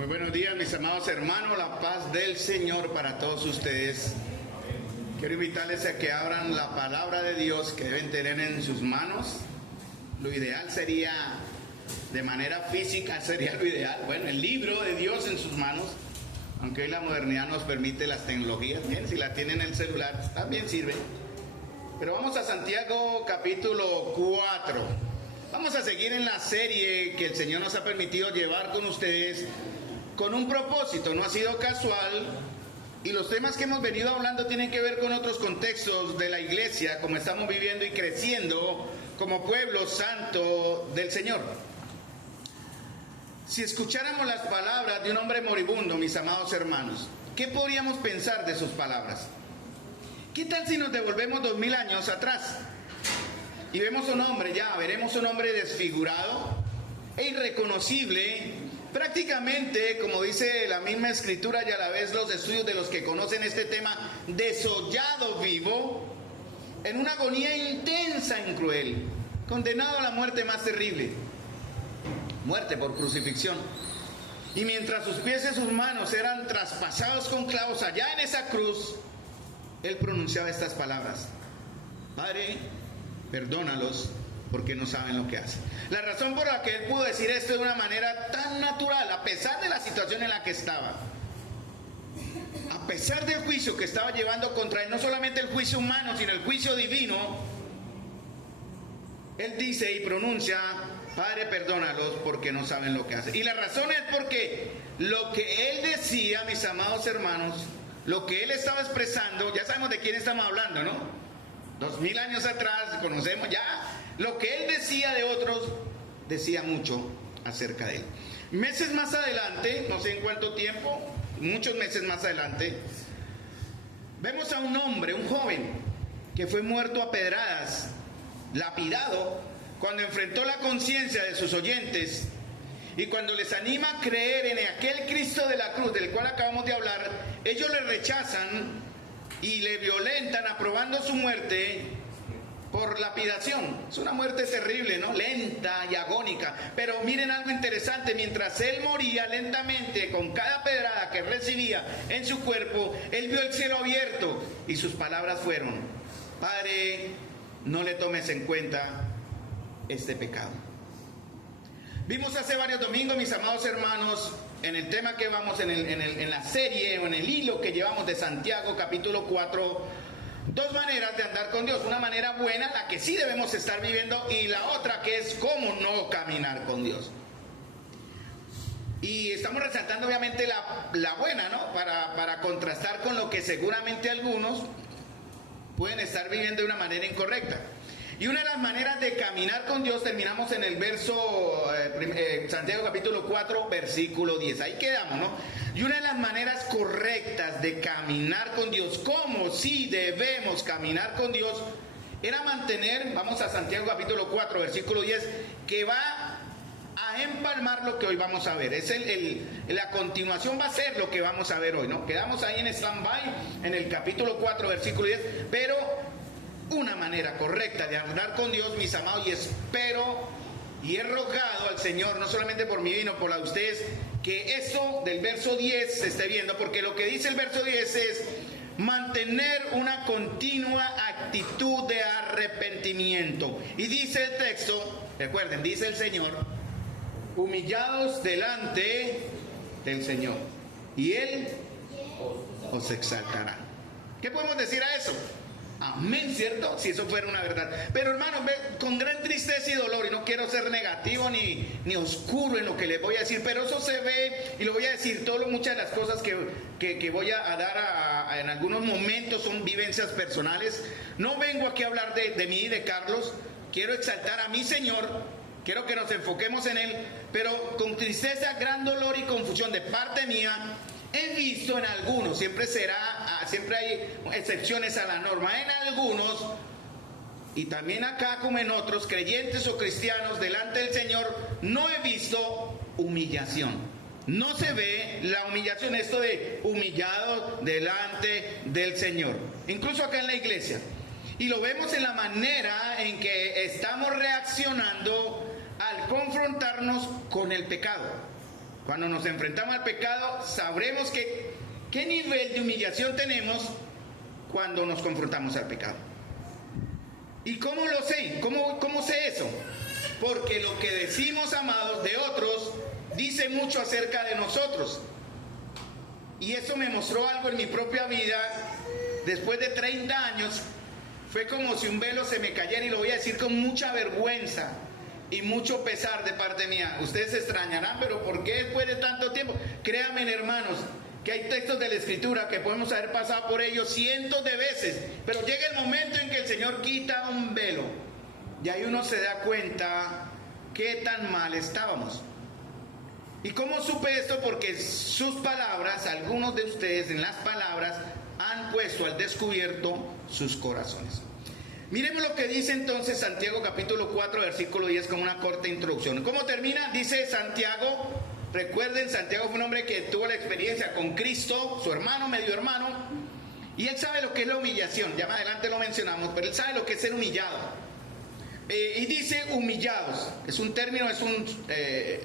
Muy buenos días, mis amados hermanos, la paz del Señor para todos ustedes. Quiero invitarles a que abran la palabra de Dios que deben tener en sus manos. Lo ideal sería, de manera física sería lo ideal, bueno, el libro de Dios en sus manos, aunque hoy la modernidad nos permite las tecnologías, bien, si la tienen en el celular, también sirve. Pero vamos a Santiago capítulo 4. Vamos a seguir en la serie que el Señor nos ha permitido llevar con ustedes con un propósito, no ha sido casual, y los temas que hemos venido hablando tienen que ver con otros contextos de la iglesia, como estamos viviendo y creciendo como pueblo santo del Señor. Si escucháramos las palabras de un hombre moribundo, mis amados hermanos, ¿qué podríamos pensar de sus palabras? ¿Qué tal si nos devolvemos 2000 años atrás y vemos un hombre, veremos un hombre desfigurado e irreconocible, prácticamente, como dice la misma escritura y a la vez los estudios de los que conocen este tema, desollado vivo, en una agonía intensa y cruel, condenado a la muerte más terrible, muerte por crucifixión. Y mientras sus pies y sus manos eran traspasados con clavos allá en esa cruz, él pronunciaba estas palabras: Padre, perdónalos, porque no saben lo que hacen. La razón por la que él pudo decir esto de una manera tan natural, a pesar de la situación en la que estaba, a pesar del juicio que estaba llevando contra él, no solamente el juicio humano, sino el juicio divino, él dice y pronuncia: Padre, perdónalos porque no saben lo que hacen. Y la razón es porque lo que él decía, mis amados hermanos, lo que él estaba expresando, ya sabemos de quién estamos hablando, ¿no? 2000 años atrás, conocemos ya. Lo que él decía de otros, decía mucho acerca de él. Meses más adelante, no sé en cuánto tiempo, muchos meses más adelante, vemos a un hombre, un joven, que fue muerto a pedradas, lapidado, cuando enfrentó la conciencia de sus oyentes y cuando les anima a creer en aquel Cristo de la cruz del cual acabamos de hablar, ellos le rechazan y le violentan, aprobando su muerte por lapidación. Es una muerte terrible, ¿no? Lenta y agónica. Pero miren algo interesante: mientras él moría lentamente con cada pedrada que recibía en su cuerpo, él vio el cielo abierto y sus palabras fueron: Padre, no le tomes en cuenta este pecado. Vimos hace varios domingos, mis amados hermanos, en el tema que vamos, en la serie o en el hilo que llevamos de Santiago capítulo 4, dos maneras de andar con Dios. Una manera buena, la que sí debemos estar viviendo, y la otra que es cómo no caminar con Dios. Y estamos resaltando obviamente la buena, ¿no? Para contrastar con lo que seguramente algunos pueden estar viviendo de una manera incorrecta. Y una de las maneras de caminar con Dios, terminamos en el verso, Santiago capítulo 4, versículo 10. Ahí quedamos, ¿no? Y una de las maneras correctas de caminar con Dios, como si debemos caminar con Dios, era mantener, vamos a Santiago capítulo 4, versículo 10, que va a empalmar lo que hoy vamos a ver. Es la continuación va a ser lo que vamos a ver hoy, ¿no? Quedamos ahí en stand-by, en el capítulo 4, versículo 10, pero una manera correcta de andar con Dios, mis amados, y espero y he rogado al Señor, no solamente por mí, sino por la de ustedes, que eso del verso 10 se esté viendo, porque lo que dice el verso 10 es mantener una continua actitud de arrepentimiento. Y dice el texto, recuerden, dice el Señor: humillados delante del Señor, y Él os exaltará. ¿Qué podemos decir a eso? Amén, ¿cierto? Si eso fuera una verdad. Pero hermanos, con gran tristeza y dolor, y no quiero ser negativo ni oscuro en lo que les voy a decir, pero eso se ve, y lo voy a decir, muchas de las cosas que voy a dar en algunos momentos son vivencias personales. No vengo aquí a hablar de mí y de Carlos, quiero exaltar a mi Señor, quiero que nos enfoquemos en Él, pero con tristeza, gran dolor y confusión de parte mía, he visto en algunos, siempre hay excepciones a la norma, en algunos, y también acá como en otros, creyentes o cristianos delante del Señor, no he visto humillación. No se ve la humillación, esto de humillado delante del Señor, incluso acá en la iglesia. Y lo vemos en la manera en que estamos reaccionando al confrontarnos con el pecado. Cuando nos enfrentamos al pecado, sabremos qué nivel de humillación tenemos cuando nos confrontamos al pecado. ¿Y cómo lo sé? ¿Cómo sé eso? Porque lo que decimos, amados, de otros, dice mucho acerca de nosotros. Y eso me mostró algo en mi propia vida. Después de 30 años, fue como si un velo se me cayera, y lo voy a decir con mucha vergüenza y mucho pesar de parte mía. Ustedes se extrañarán, pero ¿por qué después de tanto tiempo? Créanme, hermanos, que hay textos de la Escritura que podemos haber pasado por ellos cientos de veces, pero llega el momento en que el Señor quita un velo y ahí uno se da cuenta qué tan mal estábamos. ¿Y cómo supe esto? Porque sus palabras, algunos de ustedes en las palabras han puesto al descubierto sus corazones. Miremos lo que dice entonces Santiago capítulo 4 versículo 10 como una corta introducción. ¿Cómo termina? Dice Santiago, recuerden, Santiago fue un hombre que tuvo la experiencia con Cristo, su hermano, medio hermano, y él sabe lo que es la humillación. Ya más adelante lo mencionamos, pero él sabe lo que es ser humillado. Y dice humillados, es un término, es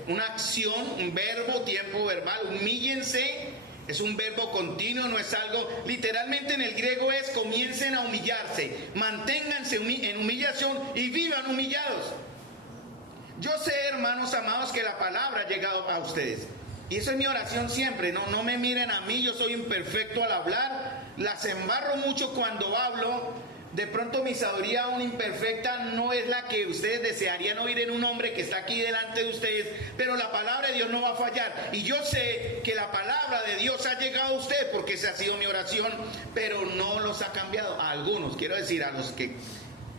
una acción, un verbo, tiempo verbal. Humíllense, es un verbo continuo, no es algo, literalmente en el griego es comiencen a humillarse, manténganse en humillación y vivan humillados. Yo sé, hermanos amados, que la palabra ha llegado a ustedes, y eso es mi oración siempre. No me miren a mí, yo soy imperfecto al hablar, las embarro mucho cuando hablo. De pronto mi sabiduría aún imperfecta no es la que ustedes desearían oír en un hombre que está aquí delante de ustedes, pero la palabra de Dios no va a fallar. Y yo sé que la palabra de Dios ha llegado a usted, porque esa ha sido mi oración, pero no los ha cambiado. A algunos, quiero decir, a los que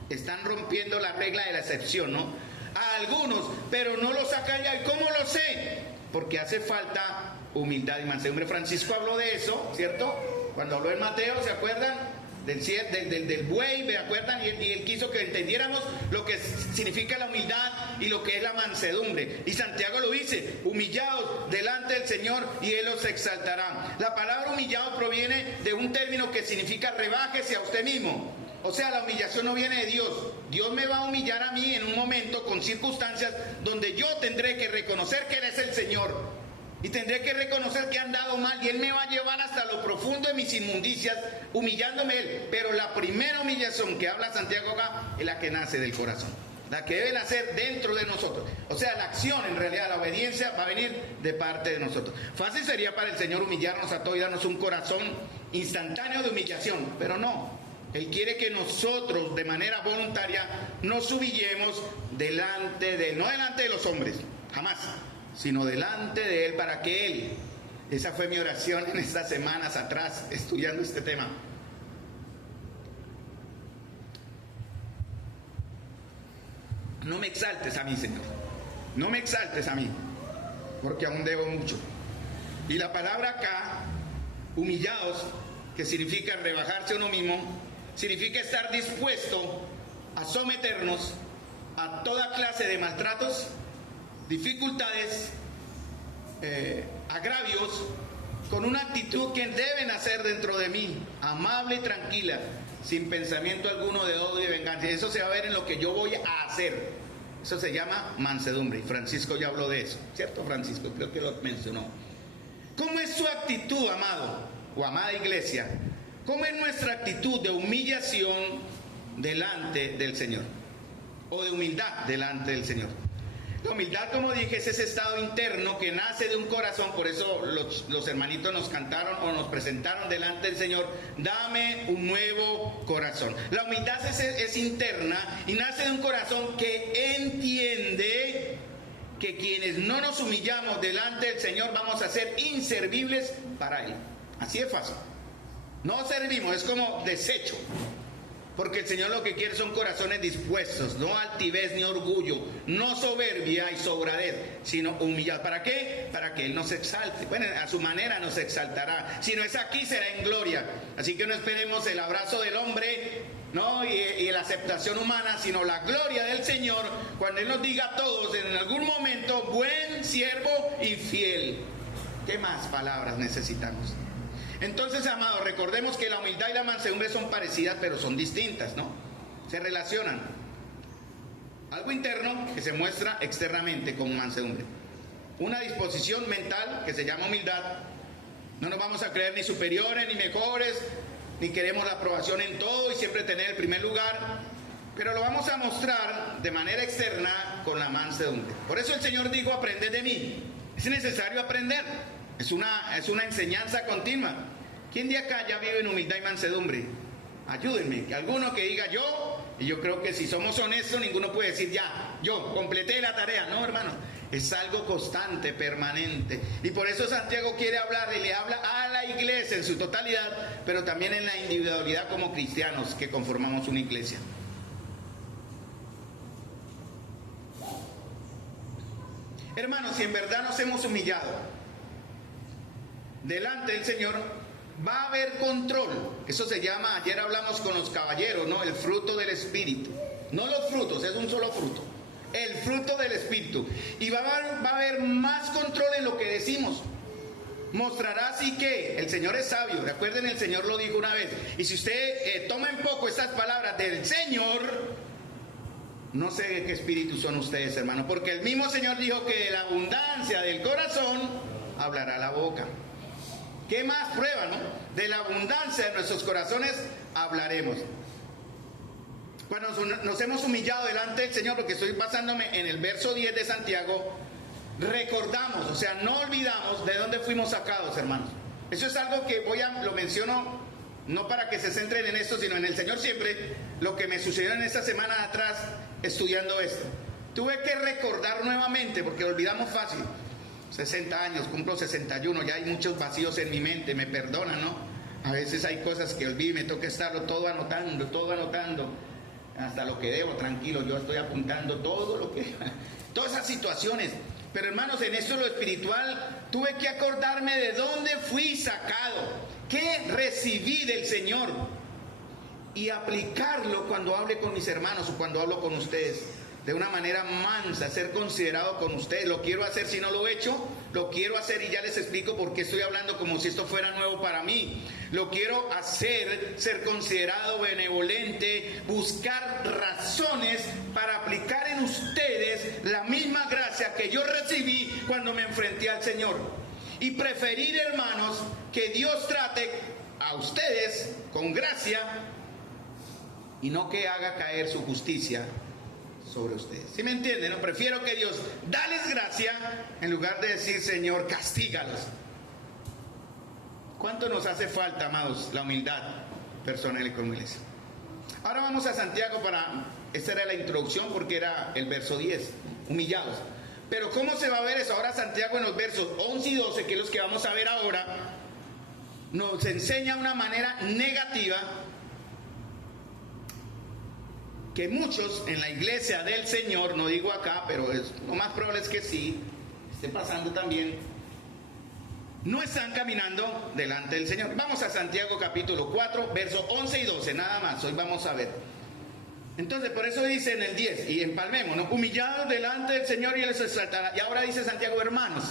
están rompiendo la regla de la excepción, ¿no? A algunos, pero no los ha cambiado. ¿Y cómo lo sé? Porque hace falta humildad y mansedumbre. Francisco habló de eso, ¿cierto? Cuando habló en Mateo, ¿se acuerdan? Del buey, ¿me acuerdan? Y él quiso que entendiéramos lo que significa la humildad y lo que es la mansedumbre. Y Santiago lo dice, humillaos delante del Señor y Él os exaltará. La palabra humillado proviene de un término que significa rebájese a usted mismo. O sea, la humillación no viene de Dios. Dios me va a humillar a mí en un momento con circunstancias donde yo tendré que reconocer que Él es el Señor. Y tendré que reconocer que he andado mal, y Él me va a llevar hasta lo profundo de mis inmundicias, humillándome Él. Pero la primera humillación que habla Santiago acá es la que nace del corazón, la que debe nacer dentro de nosotros. O sea, la acción, en realidad, la obediencia va a venir de parte de nosotros. Fácil sería para el Señor humillarnos a todos y darnos un corazón instantáneo de humillación, pero no. Él quiere que nosotros, de manera voluntaria, nos humillemos delante de Él, no delante de los hombres, jamás, sino delante de Él, para que Él, esa fue mi oración en estas semanas atrás, estudiando este tema. No me exaltes a mí, Señor, no me exaltes a mí, porque aún debo mucho. Y la palabra acá, humillados, que significa rebajarse a uno mismo, significa estar dispuesto a someternos a toda clase de maltratos, dificultades, agravios, con una actitud que deben hacer dentro de mí, amable y tranquila, sin pensamiento alguno de odio y venganza. Eso se va a ver en lo que yo voy a hacer. Eso se llama mansedumbre, y Francisco ya habló de eso, ¿cierto, Francisco? Creo que lo mencionó. ¿Cómo es su actitud, amado o amada iglesia? ¿Cómo es nuestra actitud de humillación delante del Señor? O de humildad delante del Señor. La humildad, como dije, es ese estado interno que nace de un corazón. Por eso los hermanitos nos cantaron o nos presentaron delante del Señor: dame un nuevo corazón. La humildad es interna y nace de un corazón que entiende que quienes no nos humillamos delante del Señor vamos a ser inservibles para Él. Así es fácil. No servimos, es como desecho. Porque el Señor lo que quiere son corazones dispuestos, no altivez ni orgullo, no soberbia y sobradez, sino humildad. ¿Para qué? Para que Él nos exalte. Bueno, a su manera nos exaltará. Si no es aquí, será en gloria. Así que no esperemos el abrazo del hombre, ¿no? y la aceptación humana, sino la gloria del Señor, cuando Él nos diga a todos en algún momento: buen siervo y fiel. ¿Qué más palabras necesitamos? Entonces, amados, recordemos que la humildad y la mansedumbre son parecidas, pero son distintas, ¿no? Se relacionan. Algo interno que se muestra externamente como mansedumbre. una disposición mental que se llama humildad. No nos vamos a creer ni superiores ni mejores, ni queremos la aprobación en todo y siempre tener el primer lugar, pero lo vamos a mostrar de manera externa con la mansedumbre. Por eso el Señor dijo: aprended de mí. Es necesario aprender, es una enseñanza continua. ¿Quién de acá ya vive en humildad y mansedumbre? Ayúdenme, que alguno que diga yo, y yo creo que si somos honestos ninguno puede decir ya, yo completé la tarea. No, hermano, es algo constante, permanente. Y por eso Santiago quiere hablar y le habla a la iglesia en su totalidad, pero también en la individualidad como cristianos que conformamos una iglesia. Hermanos, si en verdad nos hemos humillado delante del Señor, va a haber control. Eso se llama, ayer hablamos con los caballeros, ¿no? El fruto del Espíritu. No los frutos, es un solo fruto. El fruto del Espíritu. Y va a haber más control en lo que decimos. Mostrará así que el Señor es sabio. Recuerden, el Señor lo dijo una vez. Y si usted toma en poco estas palabras del Señor, no sé de qué espíritu son ustedes, hermanos. Porque el mismo Señor dijo que de la abundancia del corazón hablará la boca. ¿Qué más prueba, no? De la abundancia de nuestros corazones hablaremos. Cuando nos hemos humillado delante del Señor, porque estoy basándome en el verso 10 de Santiago, recordamos, o sea, no olvidamos de dónde fuimos sacados, hermanos. Eso es algo que lo menciono no para que se centren en esto, sino en el Señor siempre. Lo que me sucedió en esta semana atrás estudiando esto. Tuve que recordar nuevamente, porque olvidamos fácil. 60 años, cumplo 61, ya hay muchos vacíos en mi mente, me perdonan, ¿no? A veces hay cosas que olvido y me toca estarlo todo anotando, hasta lo que debo, tranquilo, yo estoy apuntando todo lo que... todas esas situaciones. Pero hermanos, en esto lo espiritual, tuve que acordarme de dónde fui sacado, qué recibí del Señor, y aplicarlo cuando hable con mis hermanos o cuando hablo con ustedes. De una manera mansa, ser considerado con ustedes. Lo quiero hacer, si no lo he hecho, lo quiero hacer y ya les explico por qué estoy hablando como si esto fuera nuevo para mí. Lo quiero hacer, ser considerado benevolente, buscar razones para aplicar en ustedes la misma gracia que yo recibí cuando me enfrenté al Señor. Y preferir, hermanos, que Dios trate a ustedes con gracia y no que haga caer su justicia sobre ustedes. ¿Sí me entienden? No, prefiero que Dios dales gracia en lugar de decir: Señor, castígalos. ¿Cuánto nos hace falta, amados, la humildad personal y como iglesia? Ahora vamos a Santiago esta era la introducción porque era el verso 10, humillados. Pero ¿cómo se va a ver eso? Ahora Santiago en los versos 11 y 12, que es los que vamos a ver ahora, nos enseña una manera negativa que muchos en la iglesia del Señor, no digo acá, pero lo más probable es que sí, esté pasando también, no están caminando delante del Señor. Vamos a Santiago capítulo 4, versos 11 y 12, nada más, hoy vamos a ver. Entonces, por eso dice en el 10, y empalmémonos, humillados delante del Señor y Él les exaltará. Y ahora dice Santiago: hermanos,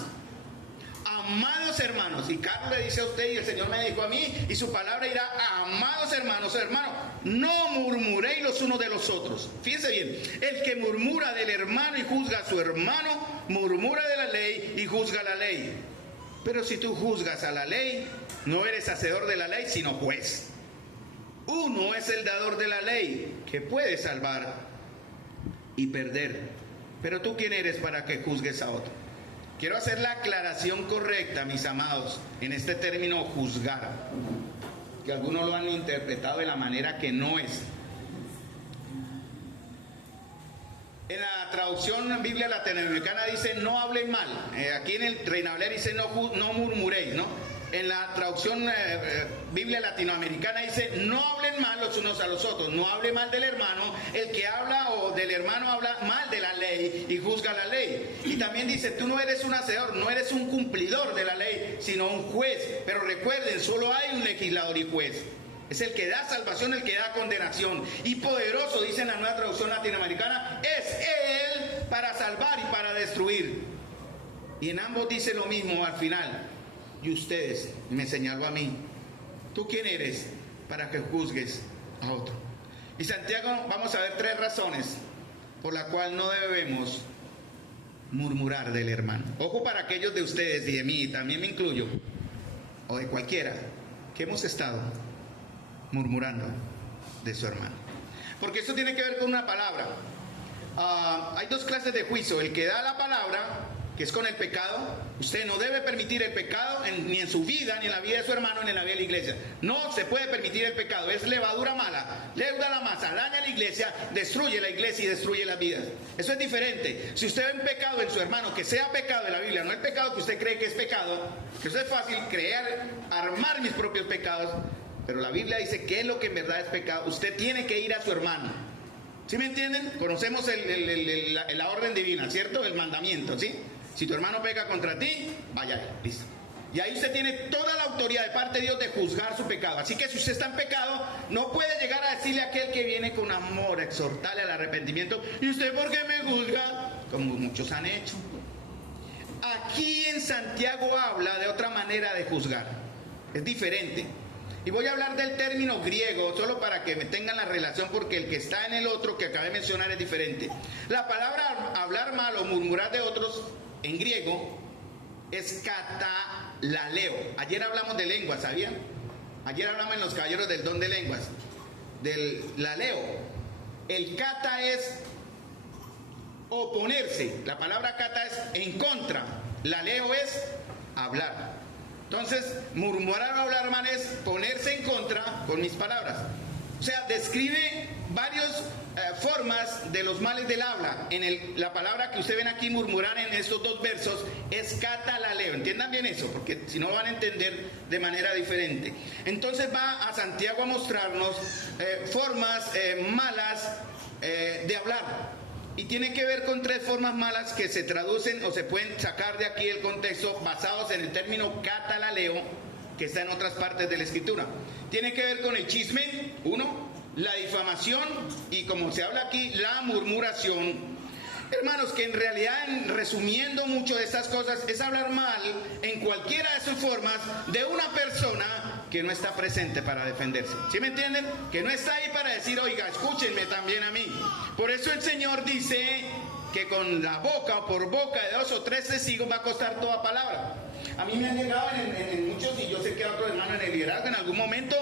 amados hermanos, y Carlos le dice a usted y el Señor me dijo a mí, y su palabra irá: amados hermanos, no murmuréis los unos de los otros. Fíjense bien, el que murmura del hermano y juzga a su hermano, murmura de la ley y juzga la ley. Pero si tú juzgas a la ley, no eres hacedor de la ley, sino juez. Uno es el dador de la ley, que puede salvar y perder. Pero tú, ¿quién eres para que juzgues a otro? Quiero hacer la aclaración correcta, mis amados, en este término juzgar, que algunos lo han interpretado de la manera que no es. En la traducción Biblia latinoamericana dice: no hablen mal. Aquí en el Reina Valera dice: no murmuréis, ¿no? En la traducción Biblia latinoamericana dice: no hablen mal los unos a los otros, no hable mal del hermano. El que habla o del hermano habla mal de la ley y juzga la ley. Y también dice: tú no eres un hacedor, no eres un cumplidor de la ley, sino un juez. Pero recuerden, solo hay un legislador y juez. Es el que da salvación, el que da condenación. Y poderoso, dice en la nueva traducción latinoamericana, es Él para salvar y para destruir. Y en ambos dice lo mismo al final: y ustedes, me señaló a mí, ¿tú quién eres para que juzgues a otro? Y Santiago, vamos a ver 3 razones por la cual no debemos murmurar del hermano. Ojo para aquellos de ustedes y de mí, también me incluyo, o de cualquiera, que hemos estado murmurando de su hermano. Porque esto tiene que ver con una palabra. Hay dos clases de juicio: el que da la palabra, que es con el pecado. Usted no debe permitir el pecado ni en su vida, ni en la vida de su hermano, ni en la vida de la iglesia. No se puede permitir el pecado. Es levadura mala, leuda la masa, daña a la iglesia, destruye la iglesia y destruye las vidas. Eso es diferente. Si usted ve un pecado en su hermano, que sea pecado de la Biblia, no el pecado que usted cree que es pecado, que eso es fácil, crear, armar mis propios pecados, pero la Biblia dice qué es lo que en verdad es pecado. Usted tiene que ir a su hermano. ¿Sí me entienden? Conocemos la orden divina, ¿cierto? El mandamiento, ¿sí? Si tu hermano peca contra ti, vaya, listo. Y ahí usted tiene toda la autoridad de parte de Dios de juzgar su pecado. Así que si usted está en pecado, no puede llegar a decirle a aquel que viene con amor, exhortarle al arrepentimiento: ¿y usted por qué me juzga? Como muchos han hecho. Aquí en Santiago habla de otra manera de juzgar. Es diferente. Y voy a hablar del término griego, solo para que me tengan la relación, porque el que está en el otro que acabé de mencionar es diferente. La palabra hablar mal o murmurar de otros en griego es katalaleo. Ayer hablamos de lenguas, ¿sabían? Ayer hablamos en los caballeros del don de lenguas, del laleo. El kata es oponerse. La palabra kata es en contra. Laleo es hablar. Entonces, murmurar o hablar mal es ponerse en contra con mis palabras. O sea, describe varias formas de los males del habla. La palabra que ustedes ven aquí, murmurar, en estos dos versos, es katalaleo. Entiendan bien eso, porque si no lo van a entender de manera diferente. Entonces va a Santiago a mostrarnos formas malas de hablar. Y tiene que ver con tres formas malas que se traducen o se pueden sacar de aquí el contexto basados en el término katalaleo, que está en otras partes de la escritura. Tiene que ver con el chisme, uno, la difamación y, como se habla aquí, la murmuración. Hermanos, que en realidad, resumiendo mucho de estas cosas, es hablar mal en cualquiera de sus formas de una persona que no está presente para defenderse. ¿Sí me entienden? Que no está ahí para decir: oiga, escúchenme también a mí. Por eso el Señor dice que con la boca o por boca de 2 o 3 testigos va a costar toda palabra. A mí me han llegado en muchos, y yo sé que a otros hermanos en el liderazgo en algún momento,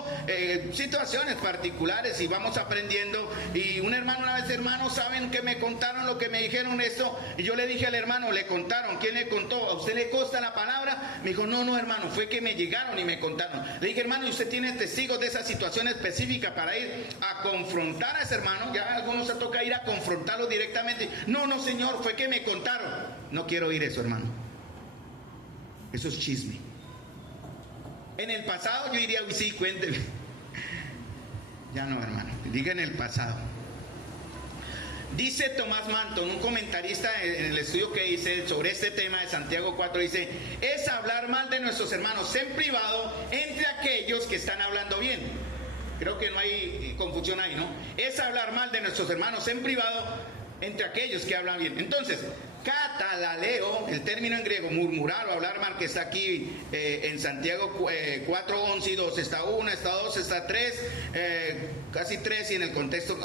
situaciones particulares, y vamos aprendiendo. Y un hermano una vez: hermano, ¿saben que me contaron lo que me dijeron esto? Y yo le dije al hermano: ¿le contaron? ¿Quién le contó? ¿A usted le consta la palabra? Me dijo: no, hermano, fue que me llegaron y me contaron. Le dije: hermano, ¿y usted tiene testigos de esa situación específica para ir a confrontar a ese hermano? Ya a algunos se toca ir a confrontarlo directamente. No, señor, fue que me contaron. No quiero oír eso, hermano. Eso es chisme. En el pasado yo diría: uy, sí, cuénteme. Ya no, hermano, diga en el pasado. Dice Tomás Manton, un comentarista en el estudio que hice sobre este tema de Santiago 4, dice: es hablar mal de nuestros hermanos en privado entre aquellos que están hablando bien. Creo que no hay confusión ahí, ¿no? Es hablar mal de nuestros hermanos en privado entre aquellos que hablan bien. Entonces, katalaleo, el término en griego, murmurar o hablar mal, que está aquí en Santiago 4, 11 y 12, está 1, está 2, está 3, casi 3, y en el contexto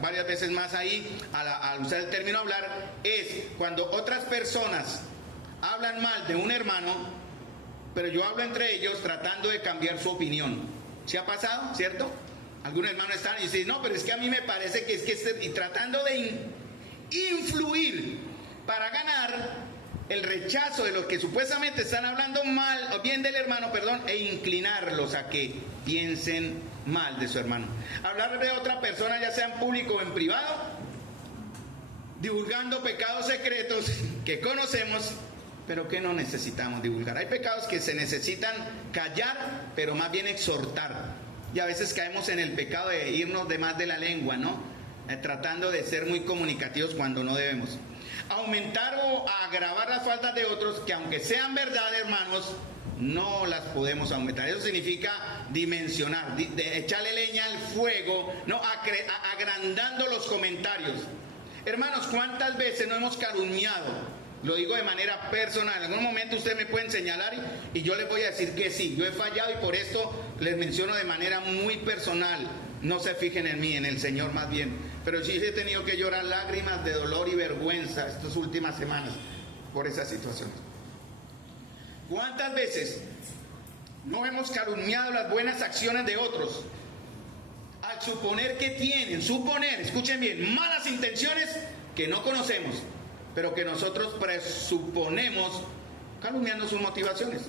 varias veces más ahí, al usar el término hablar, es cuando otras personas hablan mal de un hermano, pero yo hablo entre ellos tratando de cambiar su opinión. ¿Sí ha pasado, cierto? Algunos hermanos están y dicen: no, pero es que a mí me parece que es que y tratando de influir para ganar el rechazo de los que supuestamente están hablando mal o bien del hermano, e inclinarlos a que piensen mal de su hermano. Hablar de otra persona, ya sea en público o en privado, divulgando pecados secretos que conocemos, pero que no necesitamos divulgar. Hay pecados que se necesitan callar, pero más bien exhortar. Y a veces caemos en el pecado de irnos de más de la lengua, ¿no? Tratando de ser muy comunicativos cuando no debemos. Aumentar o agravar las faltas de otros, que aunque sean verdad, hermanos, no las podemos aumentar. Eso significa dimensionar, de echarle leña al fuego, no agrandando los comentarios. Hermanos, ¿cuántas veces no hemos calumniado? Lo digo de manera personal. En algún momento ustedes me pueden señalar y yo les voy a decir que sí, yo he fallado, y por esto les menciono de manera muy personal. No se fijen en mí, en el Señor más bien. Pero sí he tenido que llorar lágrimas de dolor y vergüenza estas últimas semanas. por esas situaciones. ¿Cuántas veces no hemos calumniado las buenas acciones de otros al suponer que tienen, escuchen bien, malas intenciones que no conocemos, pero que nosotros presuponemos calumniando sus motivaciones?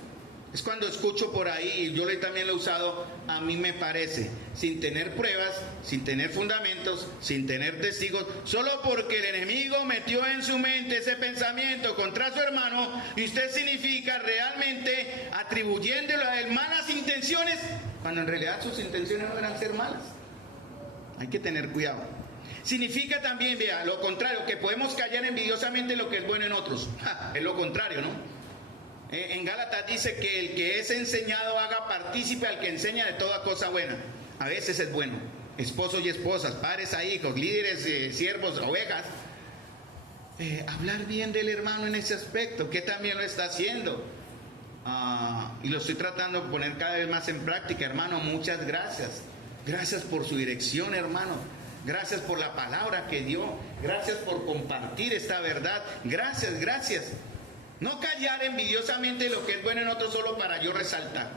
Es cuando escucho por ahí, yo también lo he usado, a mí me parece, sin tener pruebas, sin tener fundamentos, sin tener testigos, solo porque el enemigo metió en su mente ese pensamiento contra su hermano, y usted significa realmente atribuyéndolo a él malas intenciones, cuando en realidad sus intenciones no eran ser malas. Hay que tener cuidado. Significa también, vea, lo contrario, que podemos callar envidiosamente lo que es bueno en otros. Es lo contrario, ¿no? En Gálatas dice que el que es enseñado haga partícipe al que enseña de toda cosa buena. A veces es bueno. Esposos y esposas, padres a hijos, líderes, siervos, ovejas. Hablar bien del hermano en ese aspecto, que también lo está haciendo. Y lo estoy tratando de poner cada vez más en práctica, hermano. Muchas gracias. Gracias por su dirección, hermano. Gracias por la palabra que dio. Gracias por compartir esta verdad. Gracias, gracias. No callar envidiosamente lo que es bueno en otros solo para yo resaltar.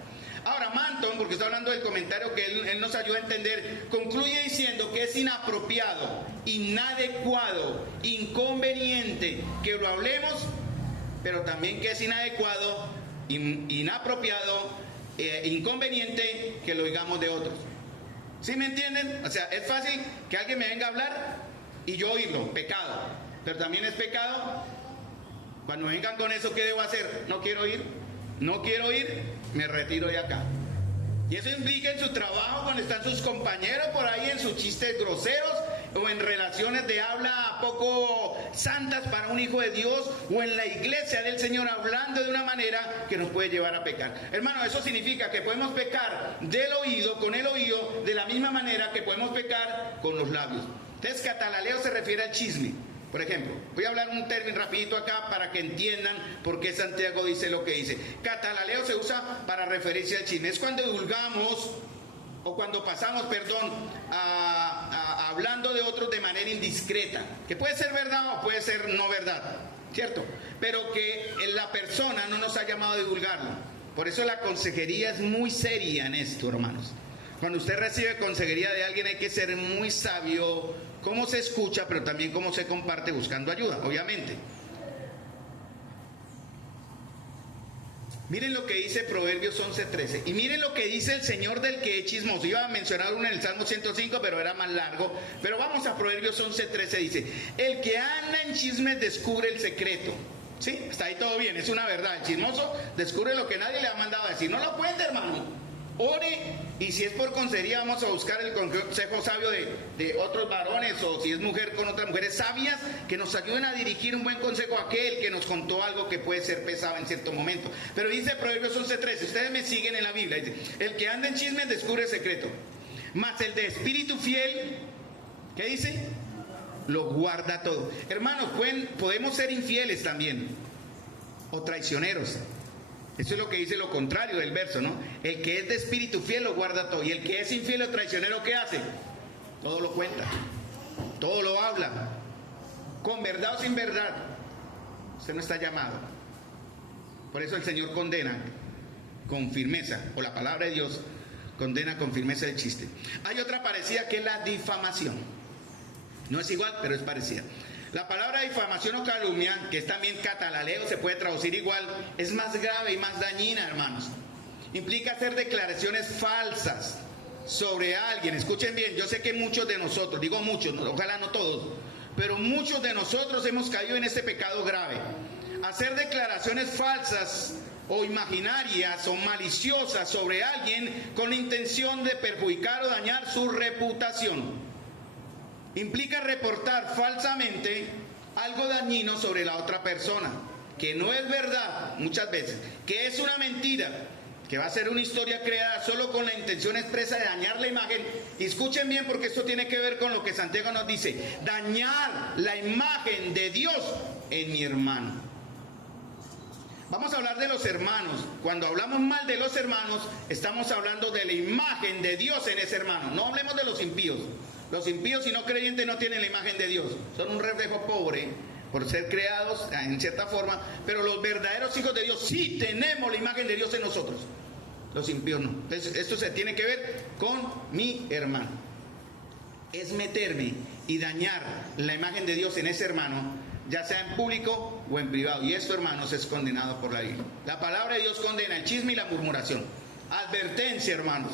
Ahora, Manton, porque está hablando del comentario que él nos ayuda a entender, concluye diciendo que es inapropiado, inadecuado, inconveniente que lo hablemos, pero también que es inadecuado, inapropiado, inconveniente que lo digamos de otros. ¿Sí me entienden? O sea, es fácil que alguien me venga a hablar y yo oírlo, pecado. Pero también es pecado cuando vengan con eso, ¿qué debo hacer? No quiero ir, me retiro de acá. Y eso implica en su trabajo, cuando están sus compañeros por ahí en sus chistes groseros, o en relaciones de habla poco santas para un hijo de Dios, o en la iglesia del Señor hablando de una manera que nos puede llevar a pecar. Hermano, eso significa que podemos pecar del oído, con el oído, de la misma manera que podemos pecar con los labios. Entonces, catalaleo se refiere al chisme. Por ejemplo, voy a hablar un término rapidito acá para que entiendan por qué Santiago dice lo que dice. Catalaleo se usa para referirse al chisme. Es cuando divulgamos o cuando pasamos, hablando de otros de manera indiscreta, que puede ser verdad o puede ser no verdad, ¿cierto? Pero que la persona no nos ha llamado a divulgarlo. Por eso la consejería es muy seria en esto, hermanos. Cuando usted recibe consejería de alguien hay que ser muy sabio, cómo se escucha, pero también cómo se comparte buscando ayuda, obviamente. Miren lo que dice Proverbios 11:13. Y miren lo que dice el Señor del que es chismoso. Iba a mencionar uno en el Salmo 105, pero era más largo. Pero vamos a Proverbios 11:13. Dice: el que anda en chismes descubre el secreto. ¿Sí? Está ahí todo bien, es una verdad. El chismoso descubre lo que nadie le ha mandado a decir. No lo cuente, hermano. Ore, y si es por consejería vamos a buscar el consejo sabio de otros varones, o si es mujer con otras mujeres sabias que nos ayuden a dirigir un buen consejo a aquel que nos contó algo que puede ser pesado en cierto momento. Pero dice Proverbios 11:13, ustedes me siguen en la Biblia, dice: el que anda en chismes descubre el secreto, mas el de espíritu fiel, ¿qué dice? Lo guarda todo. Hermanos, podemos ser infieles también, o traicioneros. Eso es lo que dice lo contrario del verso, ¿no? El que es de espíritu fiel lo guarda todo. Y el que es infiel o traicionero, ¿qué hace? Todo lo cuenta, todo lo habla, con verdad o sin verdad. Usted no está llamado. Por eso el Señor condena con firmeza, o la palabra de Dios condena con firmeza el chiste. Hay otra parecida que es la difamación. No es igual, pero es parecida. La palabra difamación o calumnia, que es también catalaleo, se puede traducir igual, es más grave y más dañina, hermanos. Implica hacer declaraciones falsas sobre alguien. Escuchen bien, yo sé que muchos de nosotros, digo muchos, ojalá no todos, pero muchos de nosotros hemos caído en este pecado grave. Hacer declaraciones falsas o imaginarias o maliciosas sobre alguien con la intención de perjudicar o dañar su reputación. Implica reportar falsamente algo dañino sobre la otra persona, que no es verdad muchas veces, que es una mentira, que va a ser una historia creada solo con la intención expresa de dañar la imagen. Y escuchen bien, porque esto tiene que ver con lo que Santiago nos dice: dañar la imagen de Dios en mi hermano. Vamos a hablar de los hermanos. Cuando hablamos mal de los hermanos, estamos hablando de la imagen de Dios en ese hermano. No hablemos de los impíos. Los impíos y no creyentes no tienen la imagen de Dios. Son un reflejo pobre por ser creados en cierta forma, pero los verdaderos hijos de Dios sí tenemos la imagen de Dios en nosotros. Los impíos no. Entonces, esto se tiene que ver con mi hermano. Es meterme y dañar la imagen de Dios en ese hermano, ya sea en público o en privado. Y esto, hermanos, es condenado por la Biblia. La palabra de Dios condena el chisme y la murmuración. Advertencia, hermanos.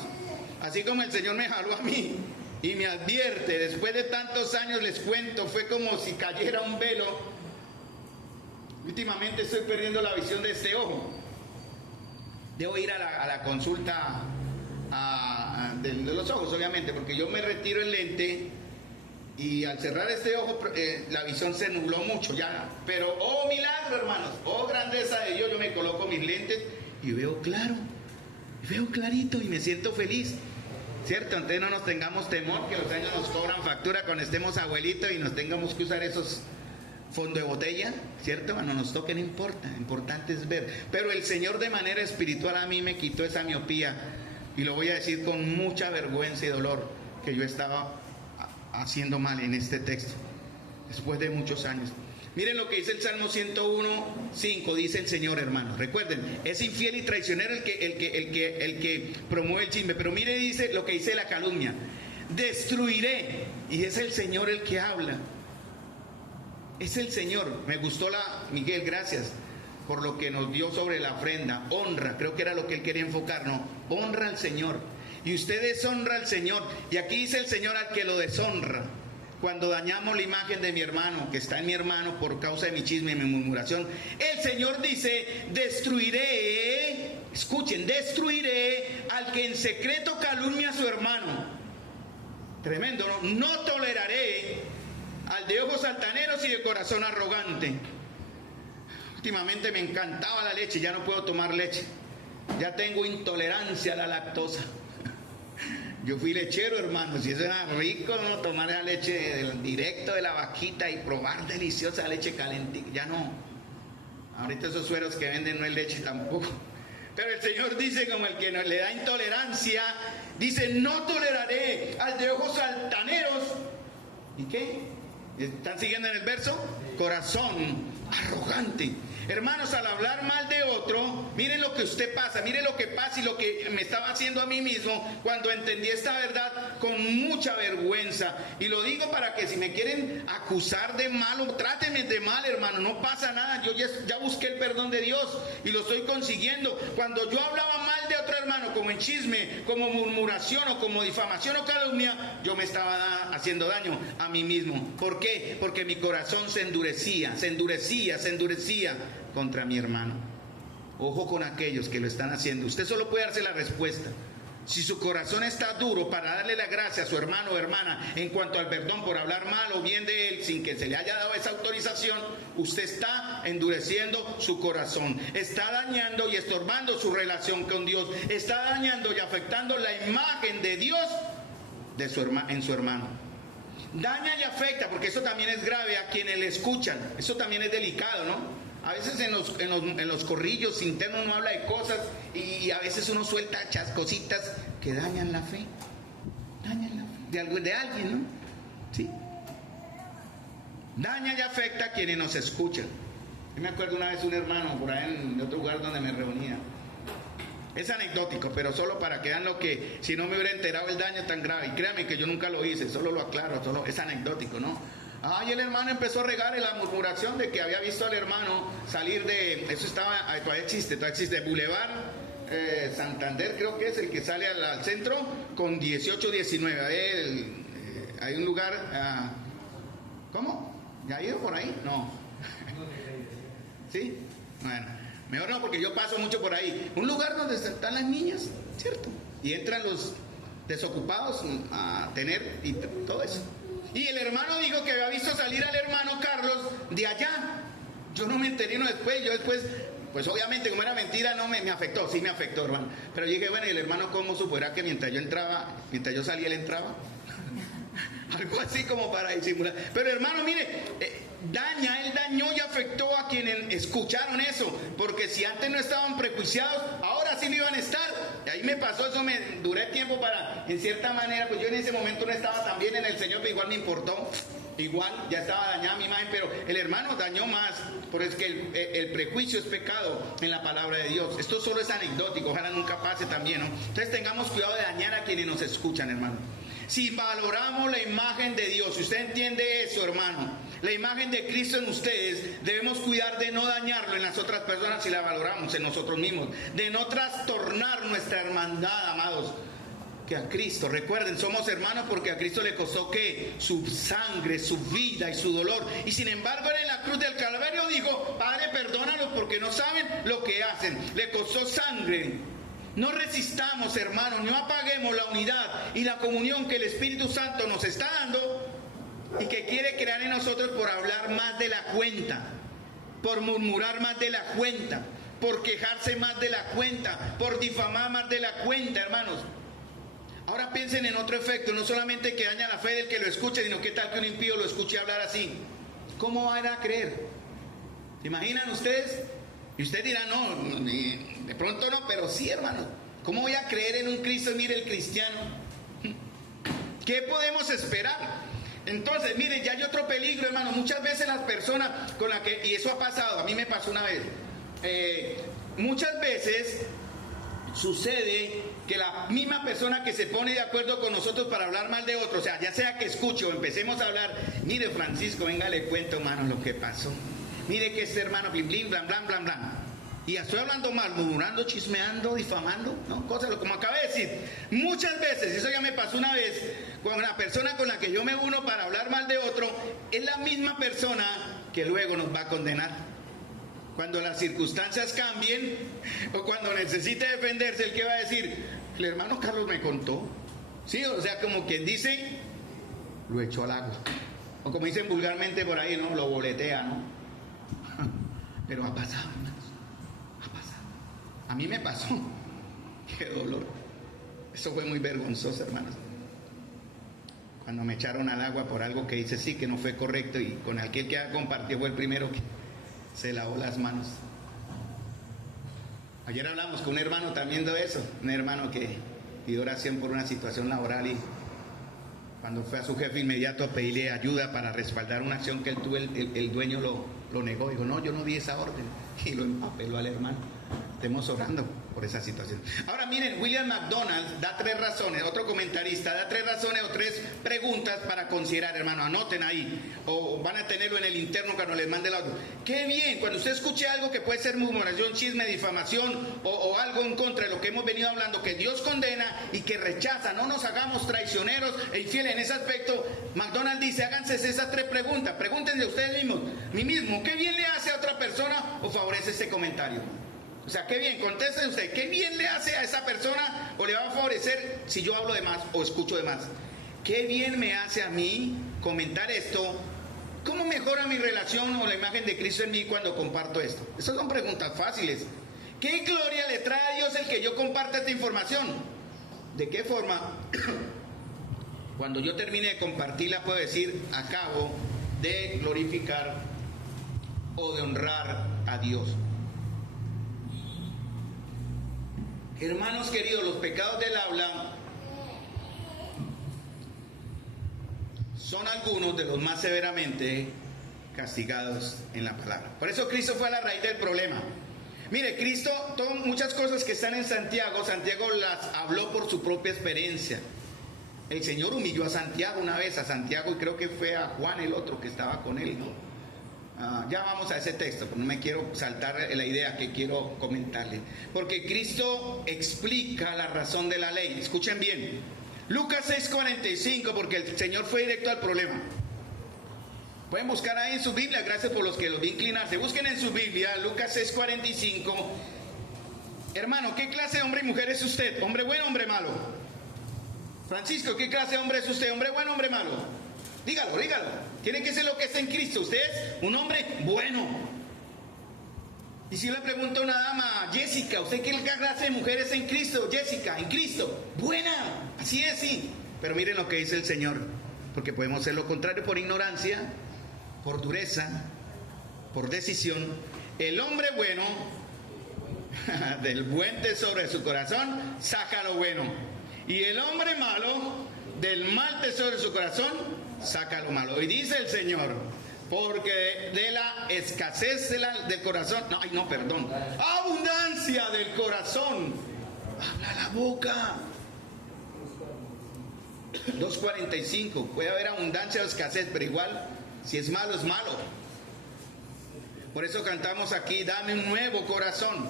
Así como el Señor me jaló a mí y me advierte, después de tantos años les cuento, fue como si cayera un velo. Últimamente estoy perdiendo la visión de este ojo. Debo ir a la consulta de los ojos, obviamente, porque yo me retiro el lente y al cerrar este ojo la visión se nubló mucho ya. Pero, oh milagro, hermanos, oh grandeza de Dios, yo me coloco mis lentes y veo claro, veo clarito y me siento feliz. ¿Cierto? Entonces no nos tengamos temor que los años nos cobran factura cuando estemos abuelitos y nos tengamos que usar esos fondo de botella, ¿cierto? Cuando nos toque no importa, importante es ver. Pero el Señor de manera espiritual a mí me quitó esa miopía, y lo voy a decir con mucha vergüenza y dolor, que yo estaba haciendo mal en este texto, después de muchos años. Miren lo que dice el Salmo 101:5, dice el Señor, hermanos. Recuerden, es infiel y traicionero el que promueve el chisme. Pero mire, dice lo que dice la calumnia. Destruiré, y es el Señor el que habla. Es el Señor. Me gustó Miguel, gracias por lo que nos dio sobre la ofrenda. Honra, creo que era lo que él quería enfocar, ¿no? Honra al Señor. Y usted deshonra al Señor. Y aquí dice el Señor al que lo deshonra. Cuando dañamos la imagen de mi hermano, que está en mi hermano por causa de mi chisme y mi murmuración, el Señor dice, destruiré, escuchen, destruiré al que en secreto calumnia a su hermano. Tremendo, ¿no? No toleraré al de ojos altaneros y de corazón arrogante. Últimamente me encantaba la leche, ya no puedo tomar leche. Ya tengo intolerancia a la lactosa. Yo fui lechero, hermanos, y eso era rico, ¿no? Tomar la leche directo de la vaquita y probar deliciosa leche calentita. Ya no. Ahorita esos sueros que venden no es leche tampoco. Pero el Señor dice, como el que nos le da intolerancia, dice, no toleraré al de ojos altaneros. ¿Y qué? ¿Están siguiendo en el verso? Corazón arrogante. Hermanos, al hablar mal de otro, miren lo que usted pasa, miren lo que pasa y lo que me estaba haciendo a mí mismo cuando entendí esta verdad con mucha vergüenza. Y lo digo para que si me quieren acusar de malo, trátenme de mal, hermano, no pasa nada. Yo ya busqué el perdón de Dios y lo estoy consiguiendo. Cuando yo hablaba mal de otro hermano, como en chisme, como murmuración o como difamación o calumnia, yo me estaba haciendo daño a mí mismo. ¿Por qué? Porque mi corazón se endurecía contra mi hermano. Ojo con aquellos que lo están haciendo. Usted solo puede darse la respuesta. Si su corazón está duro para darle la gracia a su hermano o hermana en cuanto al perdón por hablar mal o bien de él sin que se le haya dado esa autorización, usted está endureciendo su corazón, está dañando y estorbando su relación con Dios, está dañando y afectando la imagen de Dios en su hermano. Daña y afecta, porque eso también es grave, a quienes le escuchan. Eso también es delicado, ¿no? A veces en los corrillos internos uno habla de cosas y a veces uno suelta cosas que dañan la fe. Dañan la fe de alguien, ¿no? ¿Sí? Daña y afecta a quienes nos escuchan. Yo me acuerdo una vez un hermano por ahí en otro lugar donde me reunía. Es anecdótico, pero solo para que vean lo que, si no me hubiera enterado el daño tan grave. Y créanme que yo nunca lo hice, solo lo aclaro, es anecdótico, ¿no? Y el hermano empezó a regar en la murmuración de que había visto al hermano salir de, eso estaba, todavía existe, Boulevard Santander, creo que es el que sale al centro, con 18, 19. Hay un lugar, ¿cómo? ¿Ya ha ido por ahí? No. ¿Sí? Bueno, mejor no, porque yo paso mucho por ahí. Un lugar donde están las niñas, ¿cierto? Y entran los desocupados a tener y todo eso. Y el hermano dijo que había visto salir al hermano Carlos de allá. Yo no me enteré después, pues obviamente como era mentira no me afectó, sí me afectó, hermano. Pero dije, bueno, ¿y el hermano cómo supiera que mientras yo salía, él entraba? Algo así como para disimular. Pero hermano, mire, él dañó y afectó a quienes escucharon eso, porque si antes no estaban prejuiciados, ahora sí lo iban a estar. Y ahí me pasó eso, me duré tiempo para, en cierta manera, pues yo en ese momento no estaba tan bien en el Señor, pero igual me importó. igual, ya estaba dañada mi imagen, pero el hermano dañó más, porque es que el prejuicio es pecado en la palabra de Dios. Esto solo es anecdótico, ojalá nunca pase también, ¿no? Entonces tengamos cuidado de dañar a quienes nos escuchan, hermano. Si valoramos la imagen de Dios, si usted entiende eso, hermano, la imagen de Cristo en ustedes, debemos cuidar de no dañarlo en las otras personas si la valoramos en nosotros mismos, de no trastornar nuestra hermandad, amados, que a Cristo. Recuerden, somos hermanos porque a Cristo le costó que su sangre, su vida y su dolor. Y sin embargo, él en la cruz del Calvario dijo: Padre, perdónalos porque no saben lo que hacen. Le costó sangre. No resistamos, hermanos, no apaguemos la unidad y la comunión que el Espíritu Santo nos está dando y que quiere crear en nosotros por hablar más de la cuenta, por murmurar más de la cuenta, por quejarse más de la cuenta, por difamar más de la cuenta, hermanos. Ahora piensen en otro efecto, no solamente que daña la fe del que lo escuche, sino que tal que un impío lo escuche hablar así. ¿Cómo van a creer? ¿Se imaginan ustedes? Y usted dirá: no, de pronto no, pero sí, hermano. ¿Cómo voy a creer en un Cristo? Mire, el cristiano. ¿Qué podemos esperar? Entonces, miren, ya hay otro peligro, hermano. Muchas veces las personas con las que, y eso ha pasado, a mí me pasó una vez, muchas veces sucede que la misma persona que se pone de acuerdo con nosotros para hablar mal de otro, o sea, ya sea que escuche o empecemos a hablar: mire, Francisco, venga, le cuento, hermano, lo que pasó. Mire que este hermano, blim, blim, blan, blan, blan, blan. Y estoy hablando mal, murmurando, chismeando, difamando, ¿no? Cosas como acabé de decir. Muchas veces, eso ya me pasó una vez, con la persona con la que yo me uno para hablar mal de otro, es la misma persona que luego nos va a condenar. Cuando las circunstancias cambien, o cuando necesite defenderse, el que va a decir: el hermano Carlos me contó. Sí, o sea, como quien dice, lo echó al agua. O como dicen vulgarmente por ahí, ¿no? Lo boletea, ¿no? Pero ha pasado, hermanos. Ha pasado. A mí me pasó. Qué dolor. Eso fue muy vergonzoso, hermanos. Cuando me echaron al agua por algo que hice sí, que no fue correcto, y con aquel que compartió fue el primero que se lavó las manos. Ayer hablamos con un hermano también de eso. Un hermano que pidió oración por una situación laboral, y cuando fue a su jefe inmediato a pedirle ayuda para respaldar una acción que él tuvo, el dueño lo negó. Dijo: no, yo no di esa orden. Y lo empapeló al hermano. Estemos orando por esa situación. Ahora miren, William McDonald da 3 razones, otro comentarista da 3 razones o 3 preguntas para considerar, hermano. Anoten ahí, o van a tenerlo en el interno cuando les mande el audio. Qué bien, cuando usted escuche algo que puede ser murmuración, chisme, difamación o algo en contra de lo que hemos venido hablando, que Dios condena y que rechaza, no nos hagamos traicioneros e infieles en ese aspecto. McDonald dice: háganse esas 3 preguntas, pregúntense ustedes mismos, mí mismo, ¿qué bien le hace a otra persona o favorece este comentario? O sea, qué bien, contesten usted, ¿qué bien le hace a esa persona o le va a favorecer si yo hablo de más o escucho de más? ¿Qué bien me hace a mí comentar esto? ¿Cómo mejora mi relación o la imagen de Cristo en mí cuando comparto esto? Esas son preguntas fáciles. ¿Qué gloria le trae a Dios el que yo comparta esta información? ¿De qué forma? Cuando yo termine de compartirla puedo decir: acabo de glorificar o de honrar a Dios. Hermanos queridos, los pecados del habla son algunos de los más severamente castigados en la palabra. Por eso Cristo fue a la raíz del problema. Mire, Cristo, muchas cosas que están en Santiago las habló por su propia experiencia. El Señor humilló a Santiago una vez, a Santiago, y creo que fue a Juan el otro que estaba con él, ¿no? Ya vamos a ese texto, pero no me quiero saltar la idea que quiero comentarle. Porque Cristo explica la razón de la ley. Escuchen bien. Lucas 6:45, porque el Señor fue directo al problema. Pueden buscar ahí en su Biblia, gracias por los que los vi inclinarse. Busquen en su Biblia, Lucas 6:45. Hermano, ¿qué clase de hombre y mujer es usted? ¿Hombre bueno, hombre malo? Francisco, ¿qué clase de hombre es usted? ¿Hombre bueno, hombre malo? Dígalo, dígalo. Tiene que ser lo que está en Cristo. Usted es un hombre bueno. Y si le pregunto a una dama: Jessica, ¿usted qué clase de mujer es en Cristo? Jessica, en Cristo. Buena. Así es, sí. Pero miren lo que dice el Señor. Porque podemos ser lo contrario por ignorancia, por dureza, por decisión. El hombre bueno, del buen tesoro de su corazón, saca lo bueno. Y el hombre malo, del mal tesoro de su corazón, saca lo malo. Y dice el Señor, porque de la escasez del corazón, abundancia del corazón, habla la boca. 2:45, puede haber abundancia o escasez, pero igual, si es malo, es malo. Por eso cantamos aquí, dame un nuevo corazón.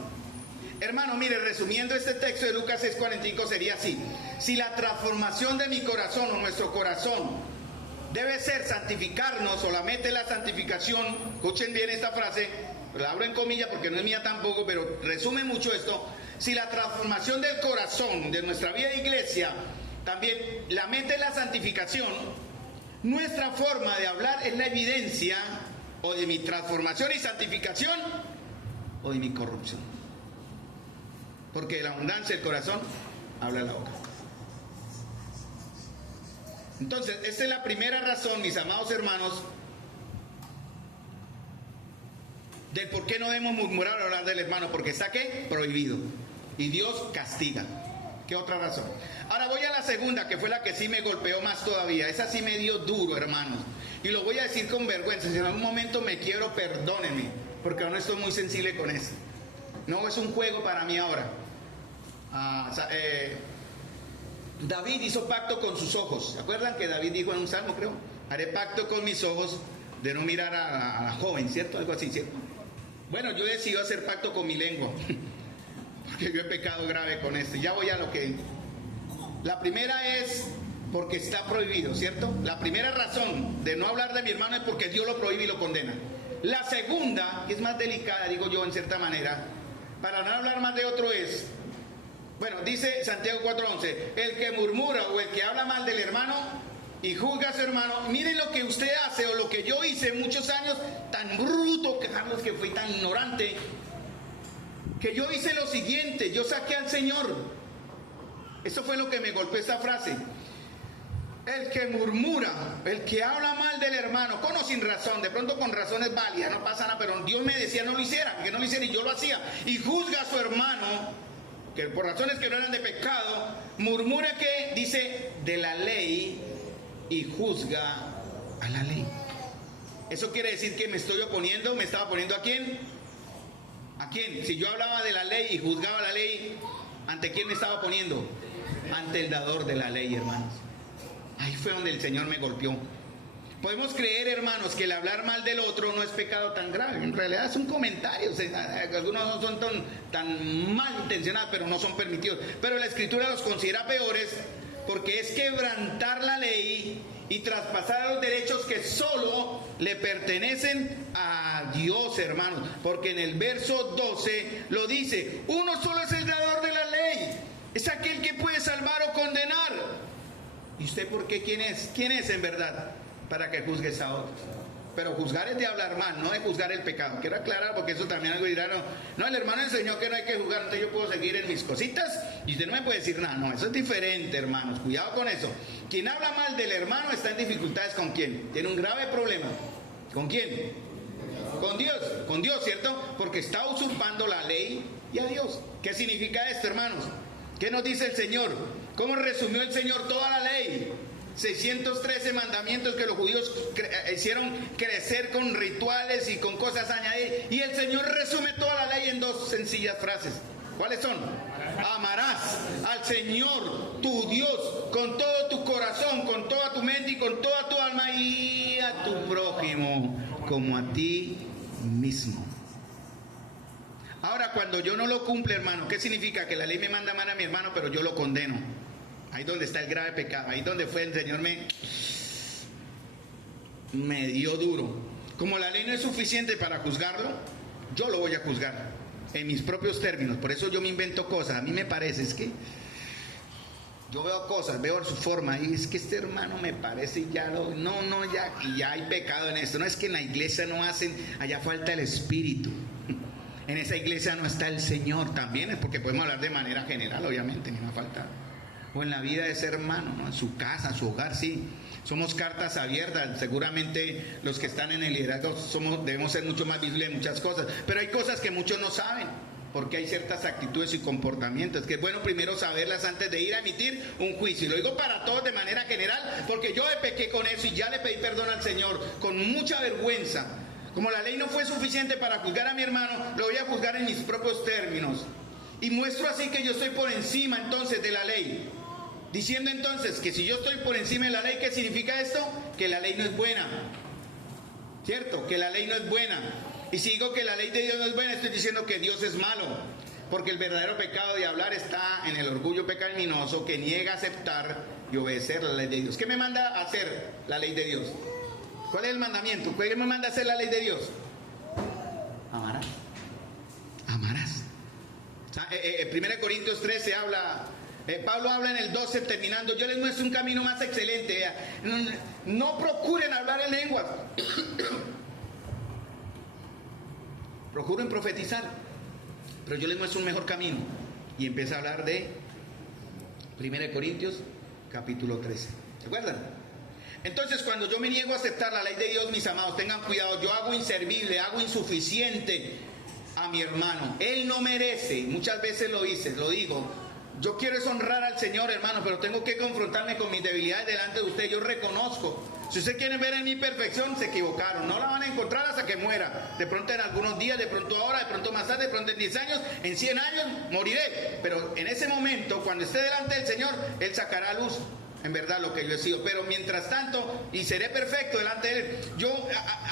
Hermano, mire, resumiendo este texto de Lucas 6:45 sería así: si la transformación de mi corazón o nuestro corazón debe ser santificarnos, o la meta de la santificación, escuchen bien esta frase, la abro en comillas porque no es mía tampoco, pero resume mucho esto. Si la transformación del corazón de nuestra vida de iglesia también la meta de la santificación, nuestra forma de hablar es la evidencia o de mi transformación y santificación o de mi corrupción, porque de la abundancia del corazón habla la boca. Entonces, esta es la primera razón, mis amados hermanos, del por qué no debemos murmurar o hablar del hermano, porque está ¿qué? Prohibido, y Dios castiga. ¿Qué otra razón? Ahora voy a la segunda, que fue la que sí me golpeó más todavía. Esa sí me dio duro, hermanos, y lo voy a decir con vergüenza. Si en algún momento me quiero, perdónenme, porque ahora estoy muy sensible con eso. No es un juego para mí ahora. David hizo pacto con sus ojos. ¿Se acuerdan que David dijo en un salmo, creo? Haré pacto con mis ojos de no mirar a la joven, ¿cierto? Algo así, ¿cierto? Bueno, yo decido hacer pacto con mi lengua, porque yo he pecado grave con esto. Ya voy a lo que... La primera es porque está prohibido, ¿cierto? La primera razón de no hablar de mi hermano es porque Dios lo prohíbe y lo condena. La segunda, que es más delicada, digo yo en cierta manera, para no hablar más de otro es... Bueno, dice Santiago 4:11, el que murmura o el que habla mal del hermano y juzga a su hermano, miren lo que usted hace o lo que yo hice muchos años, tan bruto, Carlos, que fui tan ignorante, que yo hice lo siguiente: yo saqué al Señor. Eso fue lo que me golpeó esta frase. El que murmura, el que habla mal del hermano, con o sin razón, de pronto con razones válidas, no pasa nada, pero Dios me decía no lo hiciera, que no lo hiciera y yo lo hacía, y juzga a su hermano, que por razones que no eran de pecado, murmura que dice de la ley y juzga a la ley. Eso quiere decir que me estoy oponiendo, ¿me estaba oponiendo a quién? ¿A quién? Si yo hablaba de la ley y juzgaba la ley, ¿ante quién me estaba oponiendo? Ante el dador de la ley, hermanos. Ahí fue donde el Señor me golpeó. Podemos creer, hermanos, que el hablar mal del otro no es pecado tan grave. En realidad son comentarios. Algunos no son tan mal intencionados, pero no son permitidos. Pero la Escritura los considera peores porque es quebrantar la ley y traspasar los derechos que solo le pertenecen a Dios, hermanos. Porque en el verso 12 lo dice: uno solo es el dador de la ley. Es aquel que puede salvar o condenar. ¿Y usted por qué quién es? ¿Quién es en verdad? Para que juzgues a otros. Pero juzgar es de hablar mal, no de juzgar el pecado. Quiero aclarar, porque eso también algo dirá, no, el hermano enseñó que no hay que juzgar, entonces yo puedo seguir en mis cositas y usted no me puede decir nada. No, eso es diferente, hermanos, cuidado con eso. Quien habla mal del hermano está en dificultades. ¿Con quién? Tiene un grave problema. ¿Con quién? Con Dios, ¿cierto? Porque está usurpando la ley y a Dios. ¿Qué significa esto, hermanos? ¿Qué nos dice el Señor? ¿Cómo resumió el Señor toda la ley? 613 mandamientos que los judíos hicieron crecer con rituales y con cosas añadidas. Y el Señor resume toda la ley en dos sencillas frases. ¿Cuáles son? Amarás al Señor tu Dios con todo tu corazón, con toda tu mente y con toda tu alma, y a tu prójimo como a ti mismo. Ahora, cuando yo no lo cumple, hermano, ¿qué significa? Que la ley me manda mal a mi hermano, pero yo lo condeno. Ahí donde está el grave pecado, ahí donde fue el Señor me dio duro. Como la ley no es suficiente para juzgarlo, yo lo voy a juzgar en mis propios términos. Por eso yo me invento cosas. A mí me parece, es que yo veo cosas, veo su forma, y es que este hermano me parece ya ya hay pecado en esto. No es que en la iglesia no hacen, allá falta el Espíritu. En esa iglesia no está el Señor, también es porque podemos hablar de manera general, obviamente, ni me falta. O en la vida de ese hermano, ¿no? En su casa, en su hogar, sí. Somos cartas abiertas. Seguramente los que están en el liderazgo debemos ser mucho más visibles en muchas cosas. Pero hay cosas que muchos no saben. porque hay ciertas actitudes y comportamientos que es bueno primero saberlas antes de ir a emitir un juicio. Y lo digo para todos de manera general, porque yo pequé con eso y ya le pedí perdón al Señor con mucha vergüenza. Como la ley no fue suficiente para juzgar a mi hermano, lo voy a juzgar en mis propios términos. Y muestro así que yo estoy por encima entonces de la ley. Diciendo entonces que si yo estoy por encima de la ley, ¿qué significa esto? Que la ley no es buena. ¿Cierto? Que la ley no es buena. Y si digo que la ley de Dios no es buena, estoy diciendo que Dios es malo. Porque el verdadero pecado de hablar está en el orgullo pecaminoso que niega aceptar y obedecer la ley de Dios. ¿Qué me manda a hacer la ley de Dios? ¿Cuál es el mandamiento? ¿Qué me manda a hacer la ley de Dios? Amarás. Amarás. En 1 Corintios 13 habla... Pablo habla en el 12 terminando, yo les muestro un camino más excelente. No procuren hablar en lenguas. Procuren profetizar. Pero yo les muestro un mejor camino. Y empieza a hablar de 1 Corintios capítulo 13. ¿Se acuerdan? Entonces cuando yo me niego a aceptar la ley de Dios, mis amados, tengan cuidado, yo hago inservible, hago insuficiente a mi hermano. Él no merece, muchas veces lo hice, lo digo. Yo quiero es honrar al Señor, hermano, pero tengo que confrontarme con mis debilidades delante de usted. Yo reconozco. Si ustedes quieren ver en mi perfección, se equivocaron. No la van a encontrar hasta que muera. De pronto en algunos días, de pronto ahora, de pronto más tarde, de pronto en 10 años, en 100 años moriré. Pero en ese momento, cuando esté delante del Señor, Él sacará a luz en verdad lo que yo he sido. Pero mientras tanto, y seré perfecto delante de Él, yo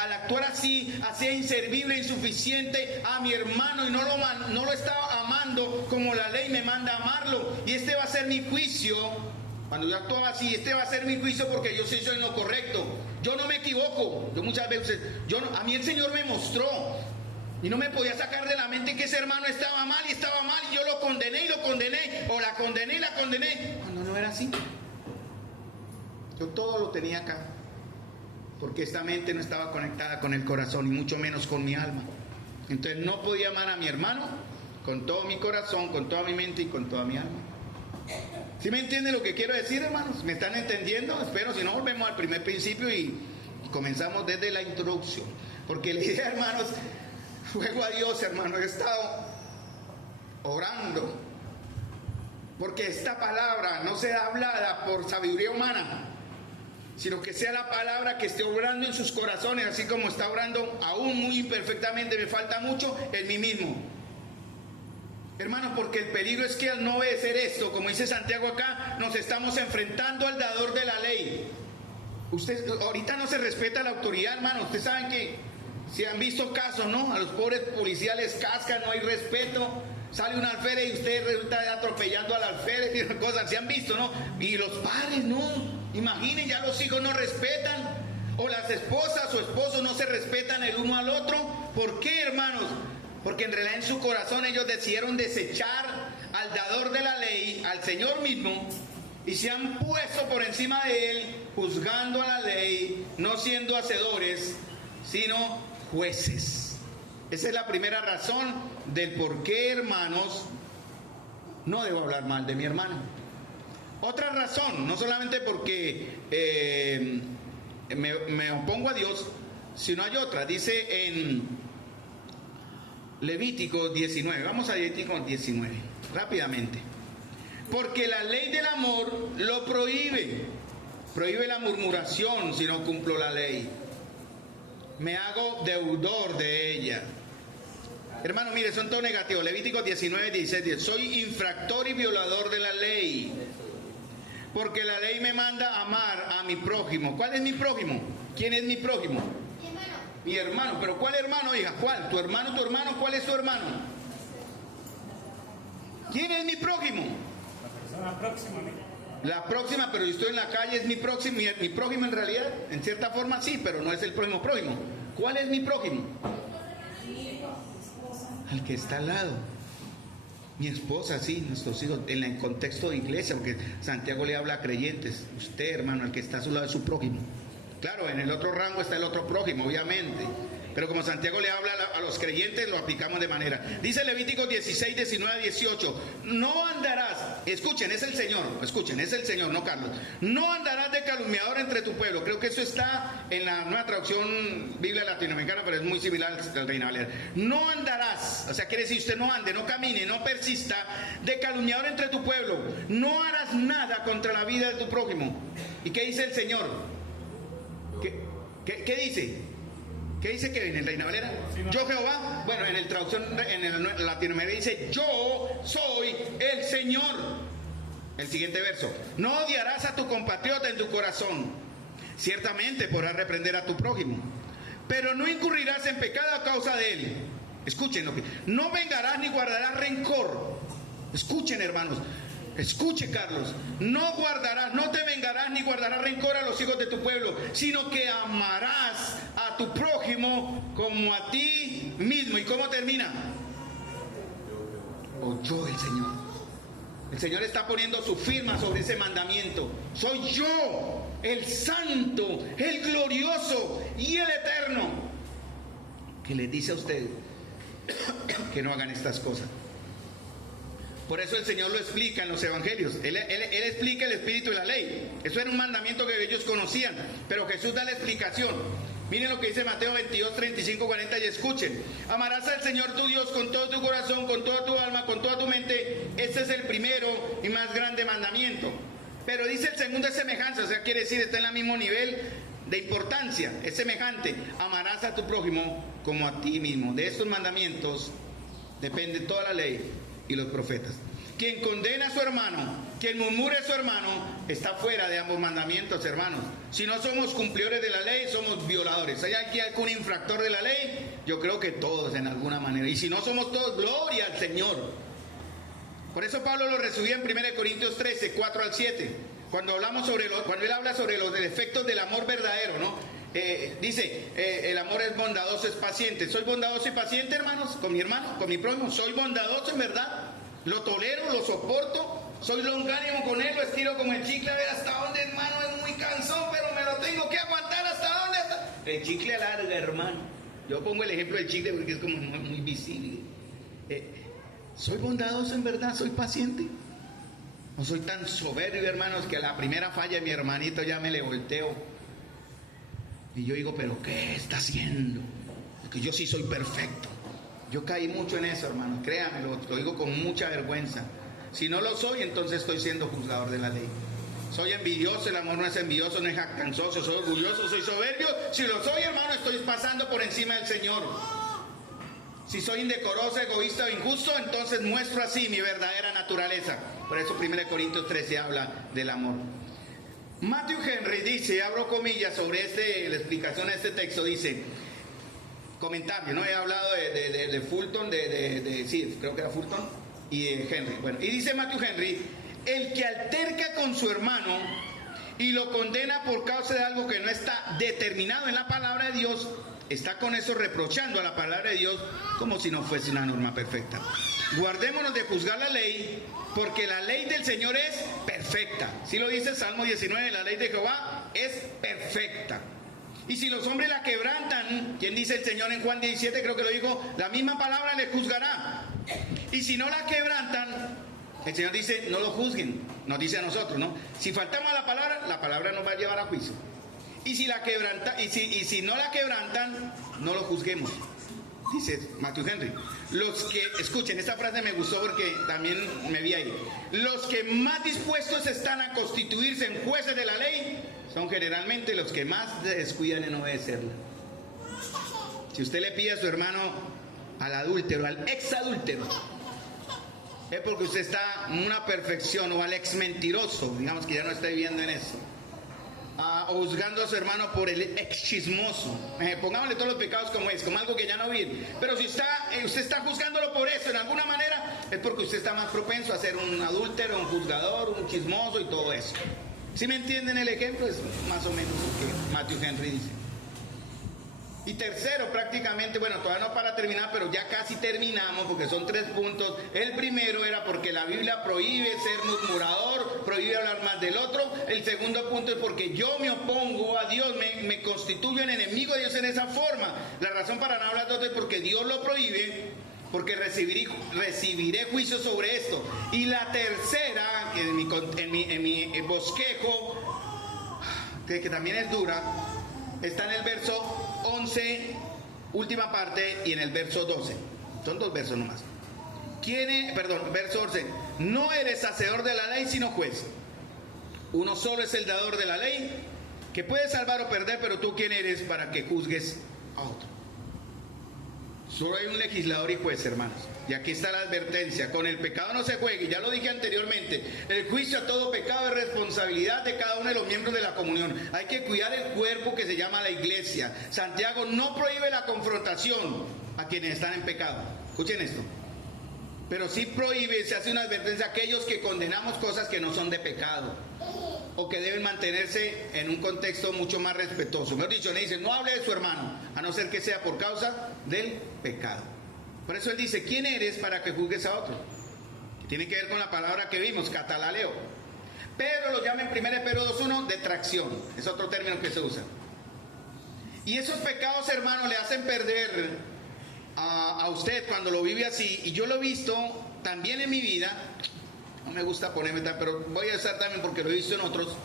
al actuar así, hacía inservible, insuficiente a mi hermano y no lo estaba amando como la ley me manda a amarlo. Y este va a ser mi juicio. Cuando yo actuaba así, este va a ser mi juicio porque yo soy en lo correcto. Yo no me equivoco. Yo muchas veces, a mí el Señor me mostró y no me podía sacar de la mente que ese hermano estaba mal y yo lo condené y lo condené, o la condené y la condené, cuando no era así. Yo todo lo tenía acá, porque esta mente no estaba conectada con el corazón y mucho menos con mi alma. Entonces no podía amar a mi hermano con todo mi corazón, con toda mi mente y con toda mi alma. ¿Sí me entienden lo que quiero decir, hermanos? ¿Me están entendiendo? Espero, si no, volvemos al primer principio y comenzamos desde la introducción. Porque la idea, hermanos, ruego a Dios, hermano, he estado orando porque esta palabra no sea hablada por sabiduría humana, sino que sea la palabra que esté obrando en sus corazones, así como está obrando aún muy imperfectamente, me falta mucho en mí mismo. Hermanos, porque el peligro es que al no obedecer esto, como dice Santiago acá, nos estamos enfrentando al dador de la ley. Usted, ahorita no se respeta la autoridad, hermano. Ustedes saben que si han visto casos, ¿no? A los pobres policías les cascan, no hay respeto. Sale un alférez y usted resulta atropellando al alférez y cosas, se han visto, ¿no? Y los padres, no. Imaginen, ya los hijos no respetan. O las esposas o esposos no se respetan el uno al otro. ¿Por qué, hermanos? Porque en realidad en su corazón ellos decidieron desechar al dador de la ley, al Señor mismo, y se han puesto por encima de Él, juzgando a la ley, no siendo hacedores, sino jueces. Esa es la primera razón del por qué, hermanos, no debo hablar mal de mi hermano. Otra razón, no solamente porque me opongo a Dios, sino hay otra. Dice en Levítico 19, vamos a Levítico 19, rápidamente. Porque la ley del amor lo prohíbe la murmuración si no cumplo la ley. Me hago deudor de ella. Hermano, mire, son todo negativo. Levítico 19, 16, 10. Soy infractor y violador de la ley. Porque la ley me manda a amar a mi prójimo. ¿Cuál es mi prójimo? ¿Quién es mi prójimo? Mi hermano. ¿Pero cuál hermano, hija? ¿Cuál? ¿Tu hermano? ¿Cuál es tu hermano? ¿Quién es mi prójimo? La persona próxima. La próxima, pero yo estoy en la calle, es mi próximo. Mi prójimo en realidad, en cierta forma sí, pero no es el prójimo. ¿Cuál es mi prójimo? Al que está al lado. Mi esposa, sí, nuestros hijos, en el contexto de iglesia, porque Santiago le habla a creyentes. Usted, hermano, el que está a su lado es su prójimo. Claro, en el otro rango está el otro prójimo, obviamente. pero como Santiago le habla a los creyentes, lo aplicamos de manera. Dice Levíticos 16, 19 a 18, no andarás, escuchen, es el Señor, no Carlos, no andarás de calumniador entre tu pueblo. Creo que eso está en la nueva traducción Biblia latinoamericana, pero es muy similar al Reina Valera. No andarás, o sea, quiere decir usted no ande, no camine, no persista de calumniador entre tu pueblo, no harás nada contra la vida de tu prójimo. ¿Y qué dice el Señor? ¿Qué dice? ¿Qué dice que en el Reina Valera? Yo Jehová, bueno, en el traducción en el Latinoamérica dice, yo soy el Señor. El siguiente verso, no odiarás a tu compatriota en tu corazón, ciertamente podrás reprender a tu prójimo, pero no incurrirás en pecado a causa de él. Escuchen, no vengarás ni guardarás rencor. Escuchen, hermanos. Escuche, Carlos, no te vengarás ni guardarás rencor a los hijos de tu pueblo, sino que amarás a tu prójimo como a ti mismo. ¿Y cómo termina? Oyó el Señor. El Señor está poniendo su firma sobre ese mandamiento. Soy yo, el santo, el glorioso y el eterno, que les dice a ustedes que no hagan estas cosas. Por eso el Señor lo explica en los evangelios. Él explica el espíritu de la ley. Eso era un mandamiento que ellos conocían, pero Jesús da la explicación. Miren lo que dice Mateo 22, 35, 40 y escuchen. Amarás al Señor tu Dios con todo tu corazón, con toda tu alma, con toda tu mente. Este es el primero y más grande mandamiento. Pero dice el segundo es semejanza, o sea, quiere decir está en el mismo nivel de importancia, es semejante. Amarás a tu prójimo como a ti mismo. De estos mandamientos depende toda la ley y los profetas. Quien condena a su hermano, quien murmure a su hermano, está fuera de ambos mandamientos, hermanos. Si no somos cumplidores de la ley, somos violadores. ¿Hay aquí algún infractor de la ley? Yo creo que todos en alguna manera. Y si no somos todos, gloria al Señor. Por eso Pablo lo resumía en 1 Corintios 13, 4 al 7. Cuando él habla sobre los efectos del amor verdadero, ¿no? Dice, el amor es bondadoso, es paciente. Soy bondadoso y paciente, hermanos, con mi hermano, con mi prójimo. Soy bondadoso en verdad. Lo tolero, lo soporto. Soy longánimo con él, lo estiro como el chicle. A ver hasta dónde, hermano, es muy cansón, pero me lo tengo que aguantar. ¿Hasta dónde? El chicle alarga, hermano. Yo pongo el ejemplo del chicle porque es como muy visible. Soy bondadoso en verdad, soy paciente. No soy tan soberbio, hermanos, que a la primera falla de mi hermanito ya me le volteo. Y yo digo, ¿pero qué está haciendo? Porque yo sí soy perfecto. Yo caí mucho en eso, hermano. Créanme, lo digo con mucha vergüenza. Si no lo soy, entonces estoy siendo juzgador de la ley. Soy envidioso, el amor no es envidioso, no es jactancioso, soy orgulloso, soy soberbio. Si lo soy, hermano, estoy pasando por encima del Señor. Si soy indecoroso, egoísta o injusto, entonces muestro así mi verdadera naturaleza. Por eso 1 Corintios 13 habla del amor. Matthew Henry dice, abro comillas sobre la explicación de este texto, dice, comentario, ¿no? He hablado de Fulton, sí, creo que era Fulton, y de Henry. Bueno, y dice Matthew Henry, el que alterca con su hermano y lo condena por causa de algo que no está determinado en la palabra de Dios, está con eso reprochando a la palabra de Dios como si no fuese una norma perfecta. Guardémonos de juzgar la ley, porque la ley del Señor es perfecta. Si lo dice Salmo 19, la ley de Jehová es perfecta. Y si los hombres la quebrantan, ¿quién dice el Señor en Juan 17? Creo que lo dijo, la misma palabra le juzgará. Y si no la quebrantan, el Señor dice, no lo juzguen. Nos dice a nosotros, ¿no? Si faltamos a la palabra nos va a llevar a juicio. Y si no la quebrantan, no lo juzguemos. Dice Matthew Henry. Los que, escuchen, esta frase me gustó porque también me vi ahí. Los que más dispuestos están a constituirse en jueces de la ley son generalmente los que más descuidan en obedecerla. Si usted le pide a su hermano, al adúltero, al exadúltero, es porque usted está en una perfección, o al ex mentiroso, digamos que ya no está viviendo en eso. O juzgando a su hermano por el ex chismoso. Pongámosle todos los pecados como algo que ya no vive. Pero si usted está juzgándolo por eso, en alguna manera, es porque usted está más propenso a ser un adúltero, un juzgador, un chismoso y todo eso. ¿Sí me entienden el ejemplo? Es más o menos lo que Matthew Henry dice. Y tercero, prácticamente, bueno, todavía no para terminar, pero ya casi terminamos porque son 3 puntos. El primero era porque la Biblia prohíbe ser murmurador, prohíbe hablar más del otro. El segundo punto es porque yo me opongo a Dios, me constituyo en enemigo de Dios en esa forma. La razón para no hablar de otro es porque Dios lo prohíbe, porque recibiré juicio sobre esto. Y la tercera, en mi bosquejo, que también es dura, está en el verso 11, última parte, y en el verso 12. Son 2 versos nomás. Verso 11. No eres hacedor de la ley, sino juez. Uno solo es el dador de la ley, que puede salvar o perder, pero tú quién eres para que juzgues a otro. Solo hay un legislador y juez, hermanos. Y aquí está la advertencia: con el pecado no se juegue. Ya lo dije anteriormente, el juicio a todo pecado es responsabilidad de cada uno de los miembros de la comunión. Hay que cuidar el cuerpo que se llama la iglesia. Santiago no prohíbe la confrontación a quienes están en pecado. Escuchen esto. Pero sí prohíbe, se hace una advertencia a aquellos que condenamos cosas que no son de pecado, o que deben mantenerse en un contexto mucho más respetuoso. Mejor dicho, le dicen, no hable de su hermano, a no ser que sea por causa del pecado. Por eso él dice, ¿quién eres para que juzgues a otro? Tiene que ver con la palabra que vimos, catalaleo. Pedro lo llama en 1 Pedro 2:1 detracción, es otro término que se usa. Y esos pecados, hermanos, le hacen perder a usted cuando lo vive así, y yo lo he visto también en mi vida. No me gusta ponerme tan, pero voy a usar también porque lo he visto en otros.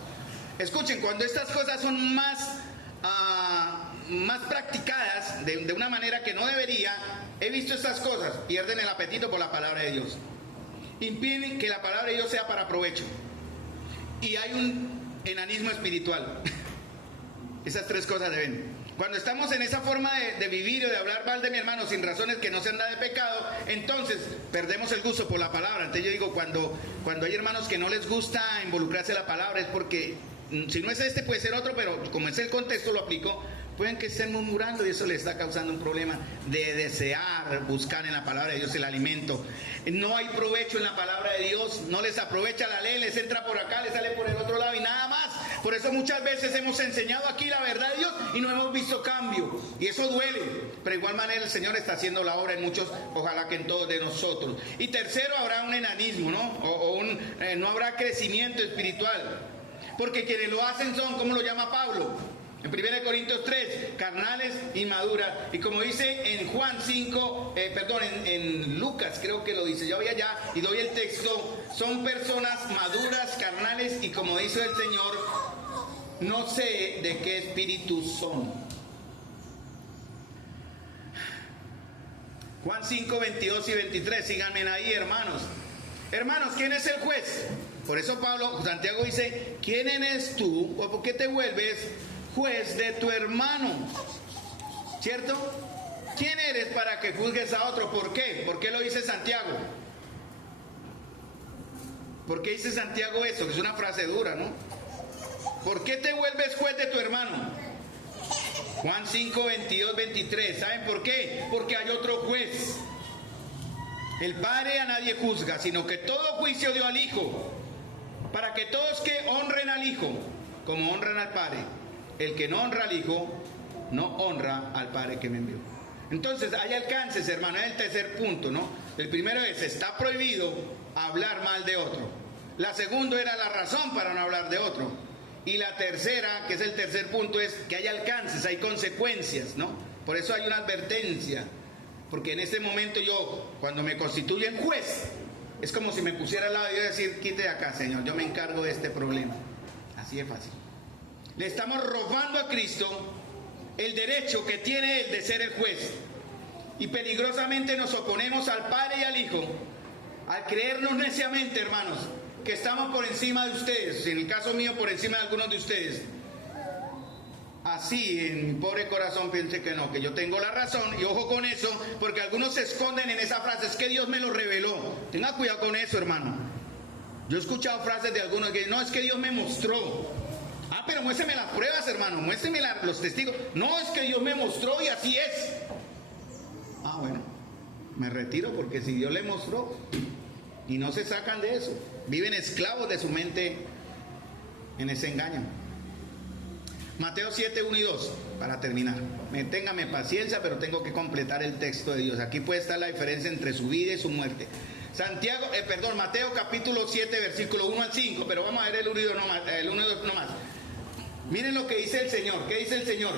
Escuchen, cuando estas cosas son más practicadas de una manera que no debería, he visto estas cosas, pierden el apetito por la palabra de Dios, impiden que la palabra de Dios sea para provecho, y hay un enanismo espiritual. Esas 3 cosas deben. Cuando estamos en esa forma de vivir o de hablar mal de mi hermano sin razones que no sean nada de pecado, entonces perdemos el gusto por la palabra. Entonces yo digo, cuando hay hermanos que no les gusta involucrarse en la palabra, es porque, si no es este, puede ser otro, pero como es el contexto, lo aplico. Pueden que estén murmurando y eso les está causando un problema de desear buscar en la palabra de Dios el alimento. No hay provecho en la palabra de Dios, no les aprovecha la ley, les entra por acá, les sale por el otro lado y nada más. Por eso muchas veces hemos enseñado aquí la verdad de Dios y no hemos visto cambio, y eso duele. Pero de igual manera el Señor está haciendo la obra en muchos, ojalá que en todos de nosotros. Y tercero, habrá un enanismo, ¿no? No habrá crecimiento espiritual, porque quienes lo hacen son, ¿cómo lo llama Pablo? En 1 Corintios 3, carnales y maduras. Y como dice en Juan 5, en Lucas creo que lo dice, yo voy allá y doy el texto, son personas maduras, carnales, y como dice el Señor, no sé de qué espíritu son. Juan 5, 22 y 23, síganme ahí, hermanos. Hermanos, ¿quién es el juez? Por eso Santiago dice, ¿quién eres tú o por qué te vuelves juez de tu hermano? ¿Cierto? ¿Quién eres para que juzgues a otro? ¿Por qué? ¿Por qué lo dice Santiago? ¿Por qué dice Santiago eso? Que es una frase dura, ¿no? ¿Por qué te vuelves juez de tu hermano? Juan 5, 22, 23. ¿Saben por qué? Porque hay otro juez. El Padre a nadie juzga, sino que todo juicio dio al Hijo, para que todos que honren al Hijo, como honran al Padre. El que no honra al Hijo, no honra al Padre que me envió. Entonces, hay alcances, hermano, es el tercer punto, ¿no? El primero es, está prohibido hablar mal de otro. La segunda era la razón para no hablar de otro. Y la tercera, que es el tercer punto, es que hay alcances, hay consecuencias, ¿no? Por eso hay una advertencia. Porque en este momento yo, cuando me constituyen juez, es como si me pusiera al lado y yo decir, quite de acá, Señor, yo me encargo de este problema. Así de fácil. Le estamos robando a Cristo el derecho que tiene Él de ser el juez. Y peligrosamente nos oponemos al Padre y al Hijo, al creernos neciamente, hermanos, que estamos por encima de ustedes, en el caso mío por encima de algunos de ustedes. Así en mi pobre corazón piense que no, que yo tengo la razón, y ojo con eso, porque algunos se esconden en esa frase, es que Dios me lo reveló. Tenga cuidado con eso, hermano. Yo he escuchado frases de algunos que no, es que Dios me mostró. Ah, pero muéstrame las pruebas, hermano, muéstrame los testigos. No, es que Dios me mostró y así es. Ah, bueno, me retiro porque si Dios le mostró, y no se sacan de eso, viven esclavos de su mente en ese engaño. Mateo 7, 1 y 2, para terminar. Téngame paciencia, pero tengo que completar el texto de Dios. Aquí puede estar la diferencia entre su vida y su muerte. Mateo capítulo 7, versículo 1 al 5, pero vamos a ver el 1 y 2 nomás. Miren lo que dice el Señor. ¿Qué dice el Señor?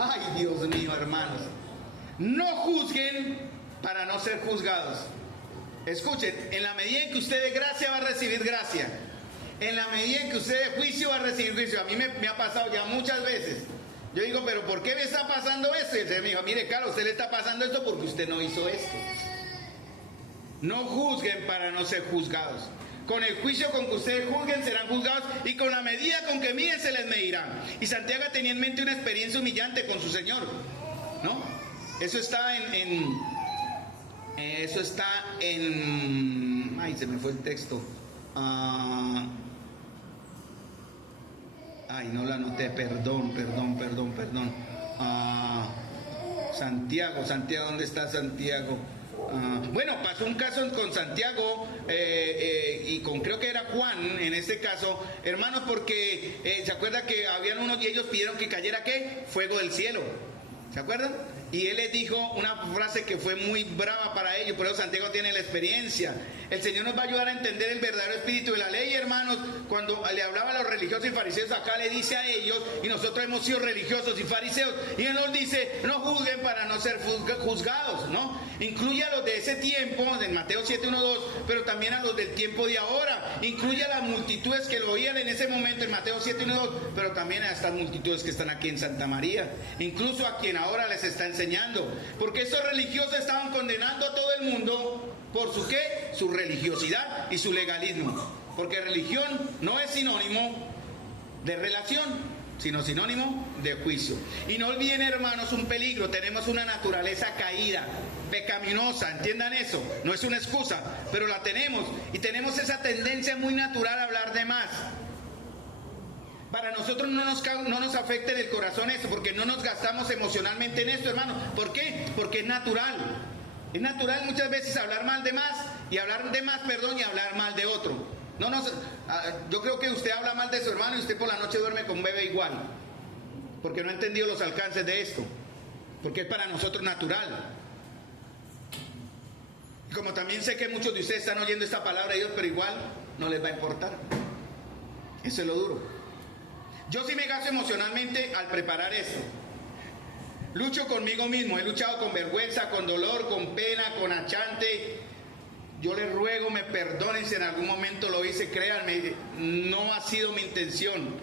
Ay, Dios mío, hermanos. No juzguen para no ser juzgados. Escuchen, en la medida en que usted de gracia va a recibir gracia. En la medida en que usted de juicio va a recibir juicio. A mí me ha pasado ya muchas veces. Yo digo, pero ¿por qué me está pasando esto? Y el Señor me dijo, mire, Carlos, usted le está pasando esto porque usted no hizo esto. No juzguen para no ser juzgados. Con el juicio con que ustedes juzguen serán juzgados, y con la medida con que miden se les medirá. Y Santiago tenía en mente una experiencia humillante con su Señor, ¿no? Eso está en ay, se me fue el texto. Ay, no la anoté, perdón. Santiago, ¿dónde está Santiago? Bueno, pasó un caso con Santiago y con, creo que era Juan en este caso, hermanos, porque ¿se acuerda que habían unos y ellos pidieron que cayera qué? Fuego del cielo, ¿se acuerdan? Y él les dijo una frase que fue muy brava para ellos, por eso Santiago tiene la experiencia. El Señor nos va a ayudar a entender el verdadero espíritu de la ley, hermanos. Cuando le hablaba a los religiosos y fariseos, acá le dice a ellos, y nosotros hemos sido religiosos y fariseos, y Él nos dice, no juzguen para no ser juzgados, ¿no? Incluye a los de ese tiempo, en Mateo 7, 1, 2, pero también a los del tiempo de ahora. Incluye a las multitudes que lo oían en ese momento en Mateo 7, 1, 2, pero también a estas multitudes que están aquí en Santa María, incluso a quien ahora les está enseñando, porque estos religiosos estaban condenando a todo el mundo por su ¿qué? Su religiosidad y su legalismo, porque religión no es sinónimo de relación, sino sinónimo de juicio. Y no olviden, hermanos, un peligro: tenemos una naturaleza caída, pecaminosa, entiendan eso, no es una excusa, pero la tenemos, y tenemos esa tendencia muy natural a hablar de más. Para nosotros no nos afecta en el corazón esto, porque no nos gastamos emocionalmente en esto, hermano. ¿Por qué? Porque es natural. Es natural muchas veces hablar mal de más, y hablar de más, y hablar mal de otro. Yo creo que usted habla mal de su hermano y usted por la noche duerme con un bebé igual, porque no ha entendido los alcances de esto, porque es para nosotros natural. Y como también sé que muchos de ustedes están oyendo esta palabra de Dios, pero igual no les va a importar. Eso es lo duro. Yo sí me gasto emocionalmente al preparar esto. Lucho conmigo mismo, he luchado con vergüenza, con dolor, con pena, con achante. Yo les ruego me perdonen si en algún momento lo hice, créanme, no ha sido mi intención.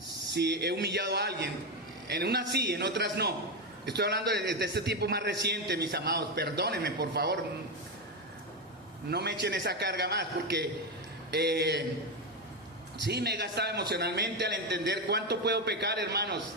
Si he humillado a alguien, en unas sí, en otras no. Estoy hablando de este tiempo más reciente, mis amados, perdónenme, por favor. No me echen esa carga más, porque sí me he gastado emocionalmente al entender cuánto puedo pecar, hermanos.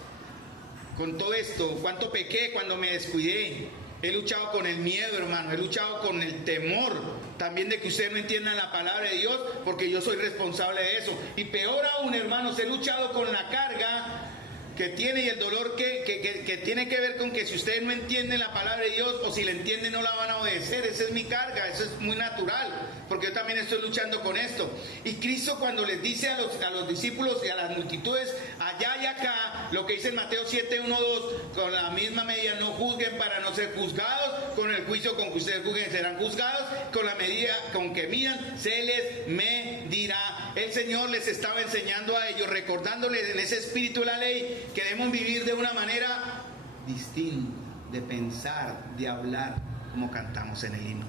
Con todo esto, cuánto pequé cuando me descuidé. He luchado con el miedo, hermano, he luchado con el temor también de que ustedes no entiendan la palabra de Dios, porque yo soy responsable de eso. Y peor aún, hermanos, he luchado con la carga que tiene y el dolor que tiene que ver con que si ustedes no entienden la palabra de Dios, o si la entienden no la van a obedecer. Esa es mi carga, eso es muy natural, porque yo también estoy luchando con esto. Y Cristo, cuando les dice a los discípulos y a las multitudes allá y acá, lo que dice en Mateo 7, 1, 2, con la misma medida no juzguen para no ser juzgados, con el juicio con que ustedes juzguen serán juzgados, con la medida con que midan se les medirá. El Señor les estaba enseñando a ellos, recordándoles en ese espíritu de la ley, que debemos vivir de una manera distinta, de pensar, de hablar, como cantamos en el himno.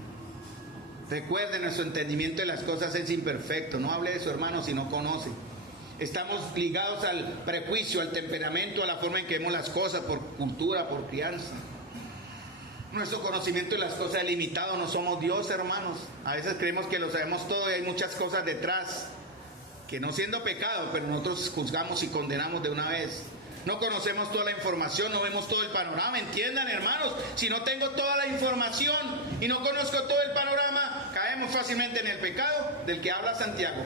Recuerden, nuestro entendimiento de las cosas es imperfecto. No hable de su hermano si no conoce. Estamos ligados al prejuicio, al temperamento, a la forma en que vemos las cosas, por cultura, por crianza. Nuestro conocimiento de las cosas es limitado, no somos Dios, hermanos. A veces creemos que lo sabemos todo y hay muchas cosas detrás que, no siendo pecado, pero nosotros juzgamos y condenamos de una vez. No conocemos toda la información, no vemos todo el panorama. Entiendan, hermanos, si no tengo toda la información y no conozco todo el panorama, caemos fácilmente en el pecado del que habla Santiago.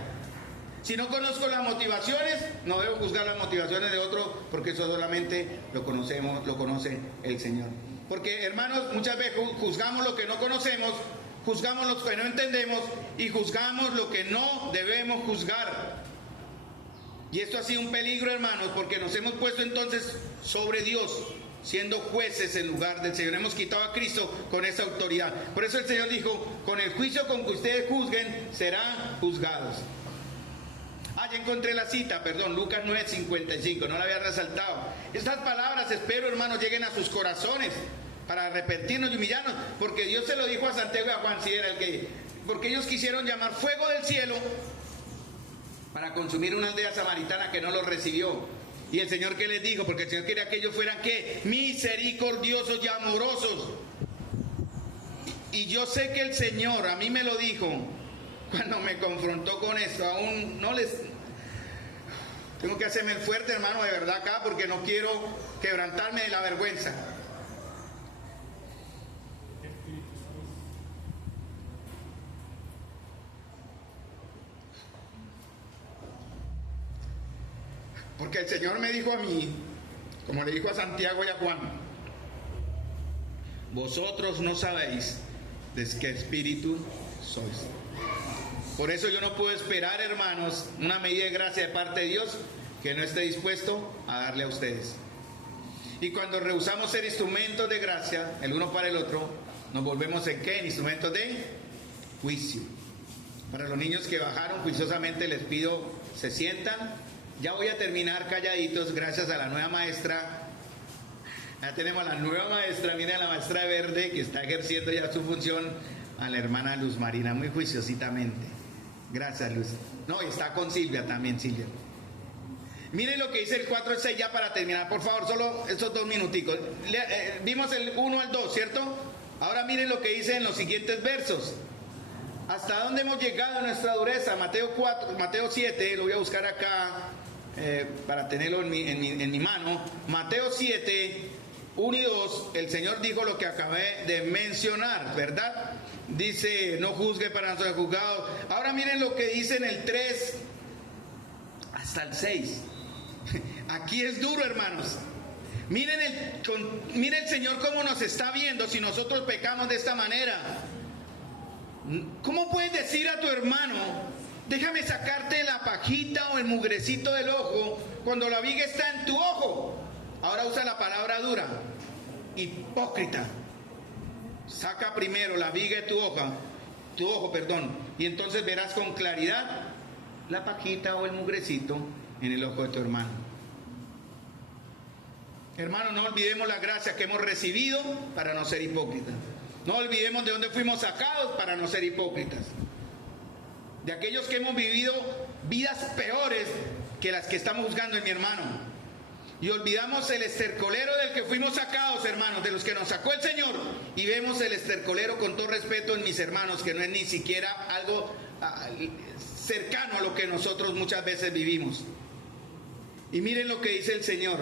Si no conozco las motivaciones, no debo juzgar las motivaciones de otro, porque eso solamente lo conoce el Señor. Porque, hermanos, muchas veces juzgamos lo que no conocemos, juzgamos lo que no entendemos y juzgamos lo que no debemos juzgar. Y esto ha sido un peligro, hermanos, porque nos hemos puesto entonces sobre Dios, siendo jueces en lugar del Señor. Hemos quitado a Cristo con esa autoridad. Por eso el Señor dijo, con el juicio con que ustedes juzguen, serán juzgados. Ah, ya encontré la cita, perdón, Lucas 9:55, no la había resaltado. Estas palabras, espero, hermanos, lleguen a sus corazones para arrepentirnos y humillarnos, porque Dios se lo dijo a Santiago y a Juan, si era el que... Porque ellos quisieron llamar fuego del cielo para consumir una aldea samaritana que no los recibió. Y el Señor, ¿qué les dijo? Porque el Señor quería que ellos fueran, ¿qué? Misericordiosos y amorosos. Y yo sé que el Señor a mí me lo dijo cuando me confrontó con esto. Aún no les... Tengo que hacerme el fuerte, hermano, de verdad acá, porque no quiero quebrantarme de la vergüenza. Porque el Señor me dijo a mí, como le dijo a Santiago y a Juan, vosotros no sabéis de qué espíritu sois. Por eso yo no puedo esperar, hermanos, una medida de gracia de parte de Dios que no esté dispuesto a darle a ustedes. Y cuando rehusamos ser instrumentos de gracia, el uno para el otro, nos volvemos ¿en qué? En instrumentos de juicio. Para los niños que bajaron juiciosamente les pido, se sientan. Ya voy a terminar calladitos gracias a la nueva maestra. Ya tenemos a la nueva maestra, viene a la maestra de verde que está ejerciendo ya su función, a la hermana Luz Marina, muy juiciositamente. Gracias, Luz. No, y está con Silvia también, Silvia. Miren lo que dice el 4 al 6 ya para terminar, por favor, solo estos 2 minuticos. Vimos el 1 al 2, ¿cierto? Ahora miren lo que dice en los siguientes versos. ¿Hasta dónde hemos llegado en nuestra dureza? Mateo 7, lo voy a buscar acá para tenerlo en mi mano. Mateo 7, 1 y 2, el Señor dijo lo que acabé de mencionar, ¿verdad? Dice, no juzgue para no ser juzgado. Ahora miren lo que dice en el 3 hasta el 6. Aquí es duro, hermanos. Miren el Señor cómo nos está viendo si nosotros pecamos de esta manera. ¿Cómo puedes decir a tu hermano, déjame sacarte la pajita o el mugrecito del ojo cuando la viga está en tu ojo? Ahora usa la palabra dura. Hipócrita. Saca primero la viga de tu ojo, y entonces verás con claridad la pajita o el mugrecito en el ojo de tu hermano. Hermano, no olvidemos la gracia que hemos recibido para no ser hipócritas. No olvidemos de dónde fuimos sacados para no ser hipócritas. De aquellos que hemos vivido vidas peores que las que estamos juzgando en mi hermano. Y olvidamos el estercolero del que fuimos sacados, hermanos, de los que nos sacó el Señor. Y vemos el estercolero, con todo respeto, en mis hermanos, que no es ni siquiera algo cercano a lo que nosotros muchas veces vivimos. Y miren lo que dice el Señor.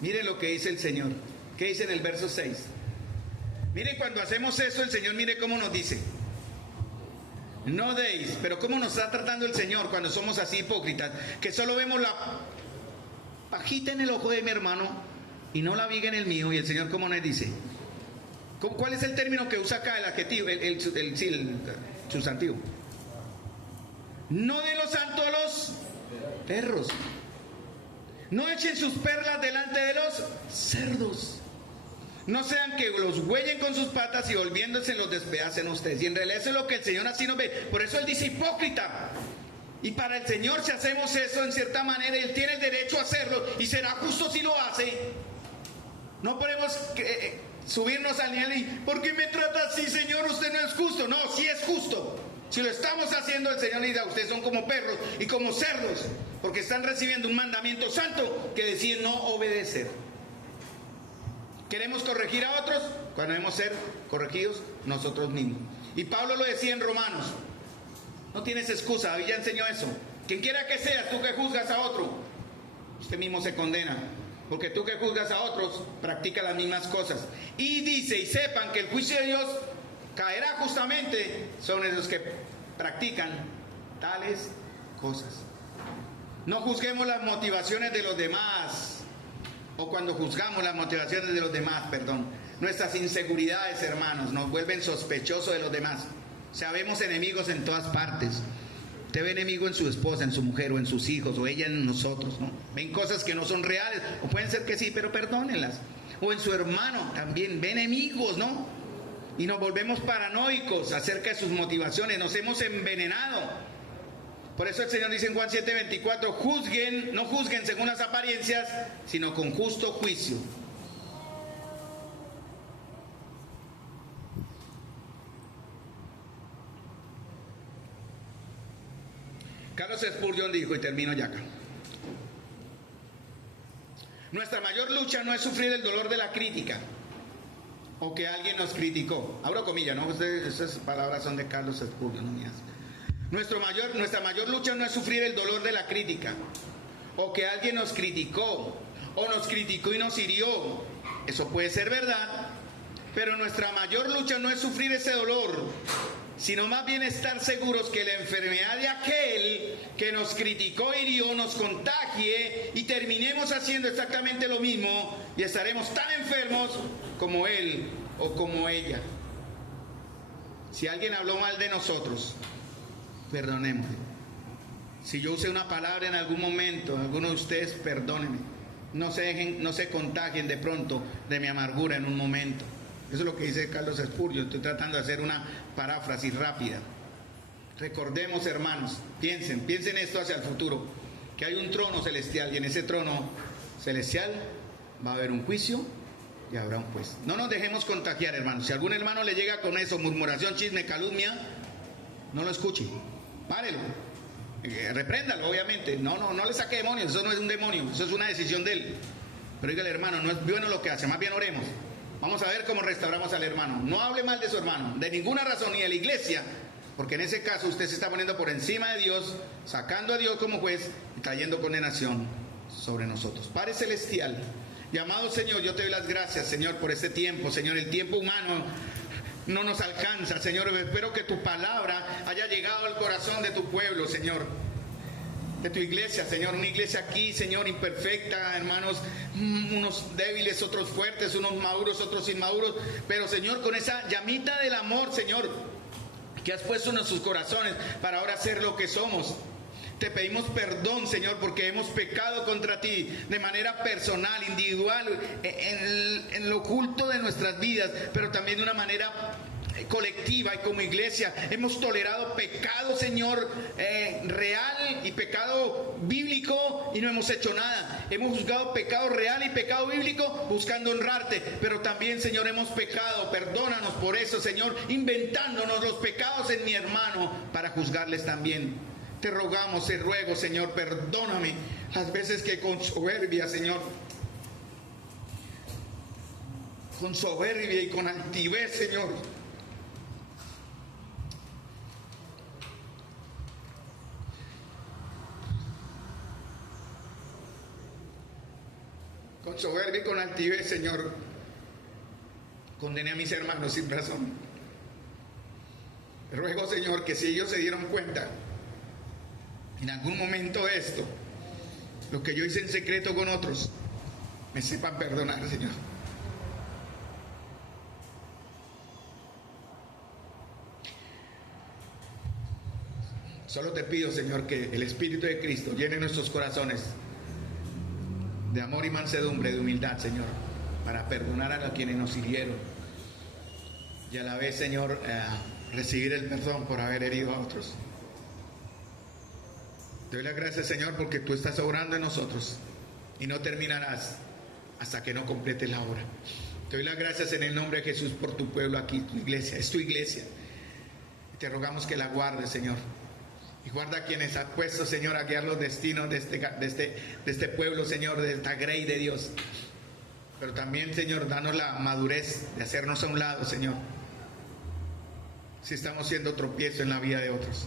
Miren lo que dice el Señor. ¿Qué dice en el verso 6? Miren, cuando hacemos eso, el Señor, mire cómo nos dice. No deis, pero cómo nos está tratando el Señor cuando somos así hipócritas, que solo vemos la pajita en el ojo de mi hermano y no la viga en el mío. Y el Señor, ¿cómo nos dice? ¿Cuál es el término que usa acá, el adjetivo, el sustantivo? No den los santos a los perros. No echen sus perlas delante de los cerdos. No sean que los huellen con sus patas y volviéndose los despedacen a ustedes. Y en realidad eso es lo que el Señor así nos ve. Por eso Él dice hipócrita. Y para el Señor, si hacemos eso en cierta manera, Él tiene el derecho a hacerlo y será justo si lo hace. No podemos subirnos al nivel y ¿por qué me trata así, Señor? Usted no es justo. No, sí es justo. Si lo estamos haciendo, el Señor le dice, ustedes son como perros y como cerdos, porque están recibiendo un mandamiento santo que deciden no obedecer. ¿Queremos corregir a otros? Cuando debemos ser corregidos nosotros mismos. Y Pablo lo decía en Romanos. No tienes excusa, David ya enseñó eso. Quien quiera que seas, tú que juzgas a otro, usted mismo se condena. Porque tú que juzgas a otros, practica las mismas cosas. Y dice, y sepan que el juicio de Dios caerá justamente sobre los que practican tales cosas. No juzguemos las motivaciones de los demás, o cuando juzgamos las motivaciones de los demás, Nuestras inseguridades, hermanos, nos vuelven sospechosos de los demás. O sea, vemos enemigos en todas partes. Usted ve enemigo en su esposa, en su mujer o en sus hijos, o ella en nosotros, ¿no? Ven cosas que no son reales, o pueden ser que sí, pero perdónenlas. O en su hermano también, ve enemigos, ¿no? Y nos volvemos paranoicos acerca de sus motivaciones, nos hemos envenenado. Por eso el Señor dice en Juan 7:24, juzguen, no juzguen según las apariencias, sino con justo juicio. Carlos Spurgeon dijo, y termino ya acá: nuestra mayor lucha no es sufrir el dolor de la crítica o que alguien nos criticó. Abro comillas, ¿no? Esas palabras son de Carlos Spurgeon, no mías. Nuestra mayor lucha no es sufrir el dolor de la crítica o que alguien nos criticó o nos criticó y nos hirió. Eso puede ser verdad, pero nuestra mayor lucha no es sufrir ese dolor, sino más bien estar seguros que la enfermedad de aquel que nos criticó e hirió nos contagie y terminemos haciendo exactamente lo mismo y estaremos tan enfermos como él o como ella. Si alguien habló mal de nosotros, perdonémosle. Si yo usé una palabra en algún momento, alguno de ustedes, perdónenme. No se contagien de pronto de mi amargura en un momento. Eso es lo que dice Carlos Spurgeon. Estoy tratando de hacer una paráfrasis rápida. Recordemos, hermanos, piensen esto hacia el futuro, que hay un trono celestial y en ese trono celestial va a haber un juicio y habrá un juez. No nos dejemos contagiar, hermanos. Si algún hermano le llega con eso, murmuración, chisme, calumnia, no lo escuche. Párelo. Repréndalo, obviamente. No le saque demonios. Eso no es un demonio, eso es una decisión de él. Pero dígale, hermano, no es bueno lo que hace, más bien oremos. Vamos a ver cómo restauramos al hermano. No hable mal de su hermano, de ninguna razón, ni de la iglesia, porque en ese caso usted se está poniendo por encima de Dios, sacando a Dios como juez y trayendo condenación sobre nosotros. Padre celestial, llamado Señor, yo te doy las gracias, Señor, por este tiempo. Señor, el tiempo humano no nos alcanza, Señor. Espero que tu palabra haya llegado al corazón de tu pueblo, Señor, de tu iglesia, Señor. Una iglesia aquí, Señor, imperfecta, hermanos, unos débiles, otros fuertes, unos maduros, otros inmaduros, pero, Señor, con esa llamita del amor, Señor, que has puesto en nuestros corazones para ahora ser lo que somos. Te pedimos perdón, Señor, porque hemos pecado contra ti de manera personal, individual, en lo oculto de nuestras vidas, pero también de una manera colectiva y como iglesia. Hemos tolerado pecado, Señor, real y pecado bíblico y no hemos hecho nada. Hemos juzgado pecado real y pecado bíblico buscando honrarte, pero también, Señor, hemos pecado. Perdónanos por eso, Señor, inventándonos los pecados en mi hermano para juzgarles también. Te rogamos, te ruego, Señor, perdóname las veces que con soberbia, Señor, con soberbia y con altivez, Señor, con soberbia y con altivez, Señor, condené a mis hermanos sin razón. Te ruego, Señor, que si ellos se dieron cuenta en algún momento de esto, lo que yo hice en secreto con otros, me sepan perdonar, Señor. Solo te pido, Señor, que el Espíritu de Cristo llene nuestros corazones de amor y mansedumbre, de humildad, Señor, para perdonar a quienes nos hirieron y a la vez, Señor, recibir el perdón por haber herido a otros. Te doy las gracias, Señor, porque tú estás obrando en nosotros y no terminarás hasta que no completes la obra. Te doy las gracias en el nombre de Jesús por tu pueblo aquí, tu iglesia, es tu iglesia. Te rogamos que la guardes, Señor, y guarda a quienes has puesto, Señor, a guiar los destinos de este pueblo, Señor, de esta grey de Dios. Pero también, Señor, danos la madurez de hacernos a un lado, Señor, si estamos siendo tropiezo en la vida de otros.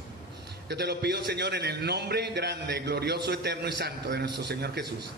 Yo te lo pido, Señor, en el nombre grande, glorioso, eterno y santo de nuestro Señor Jesús.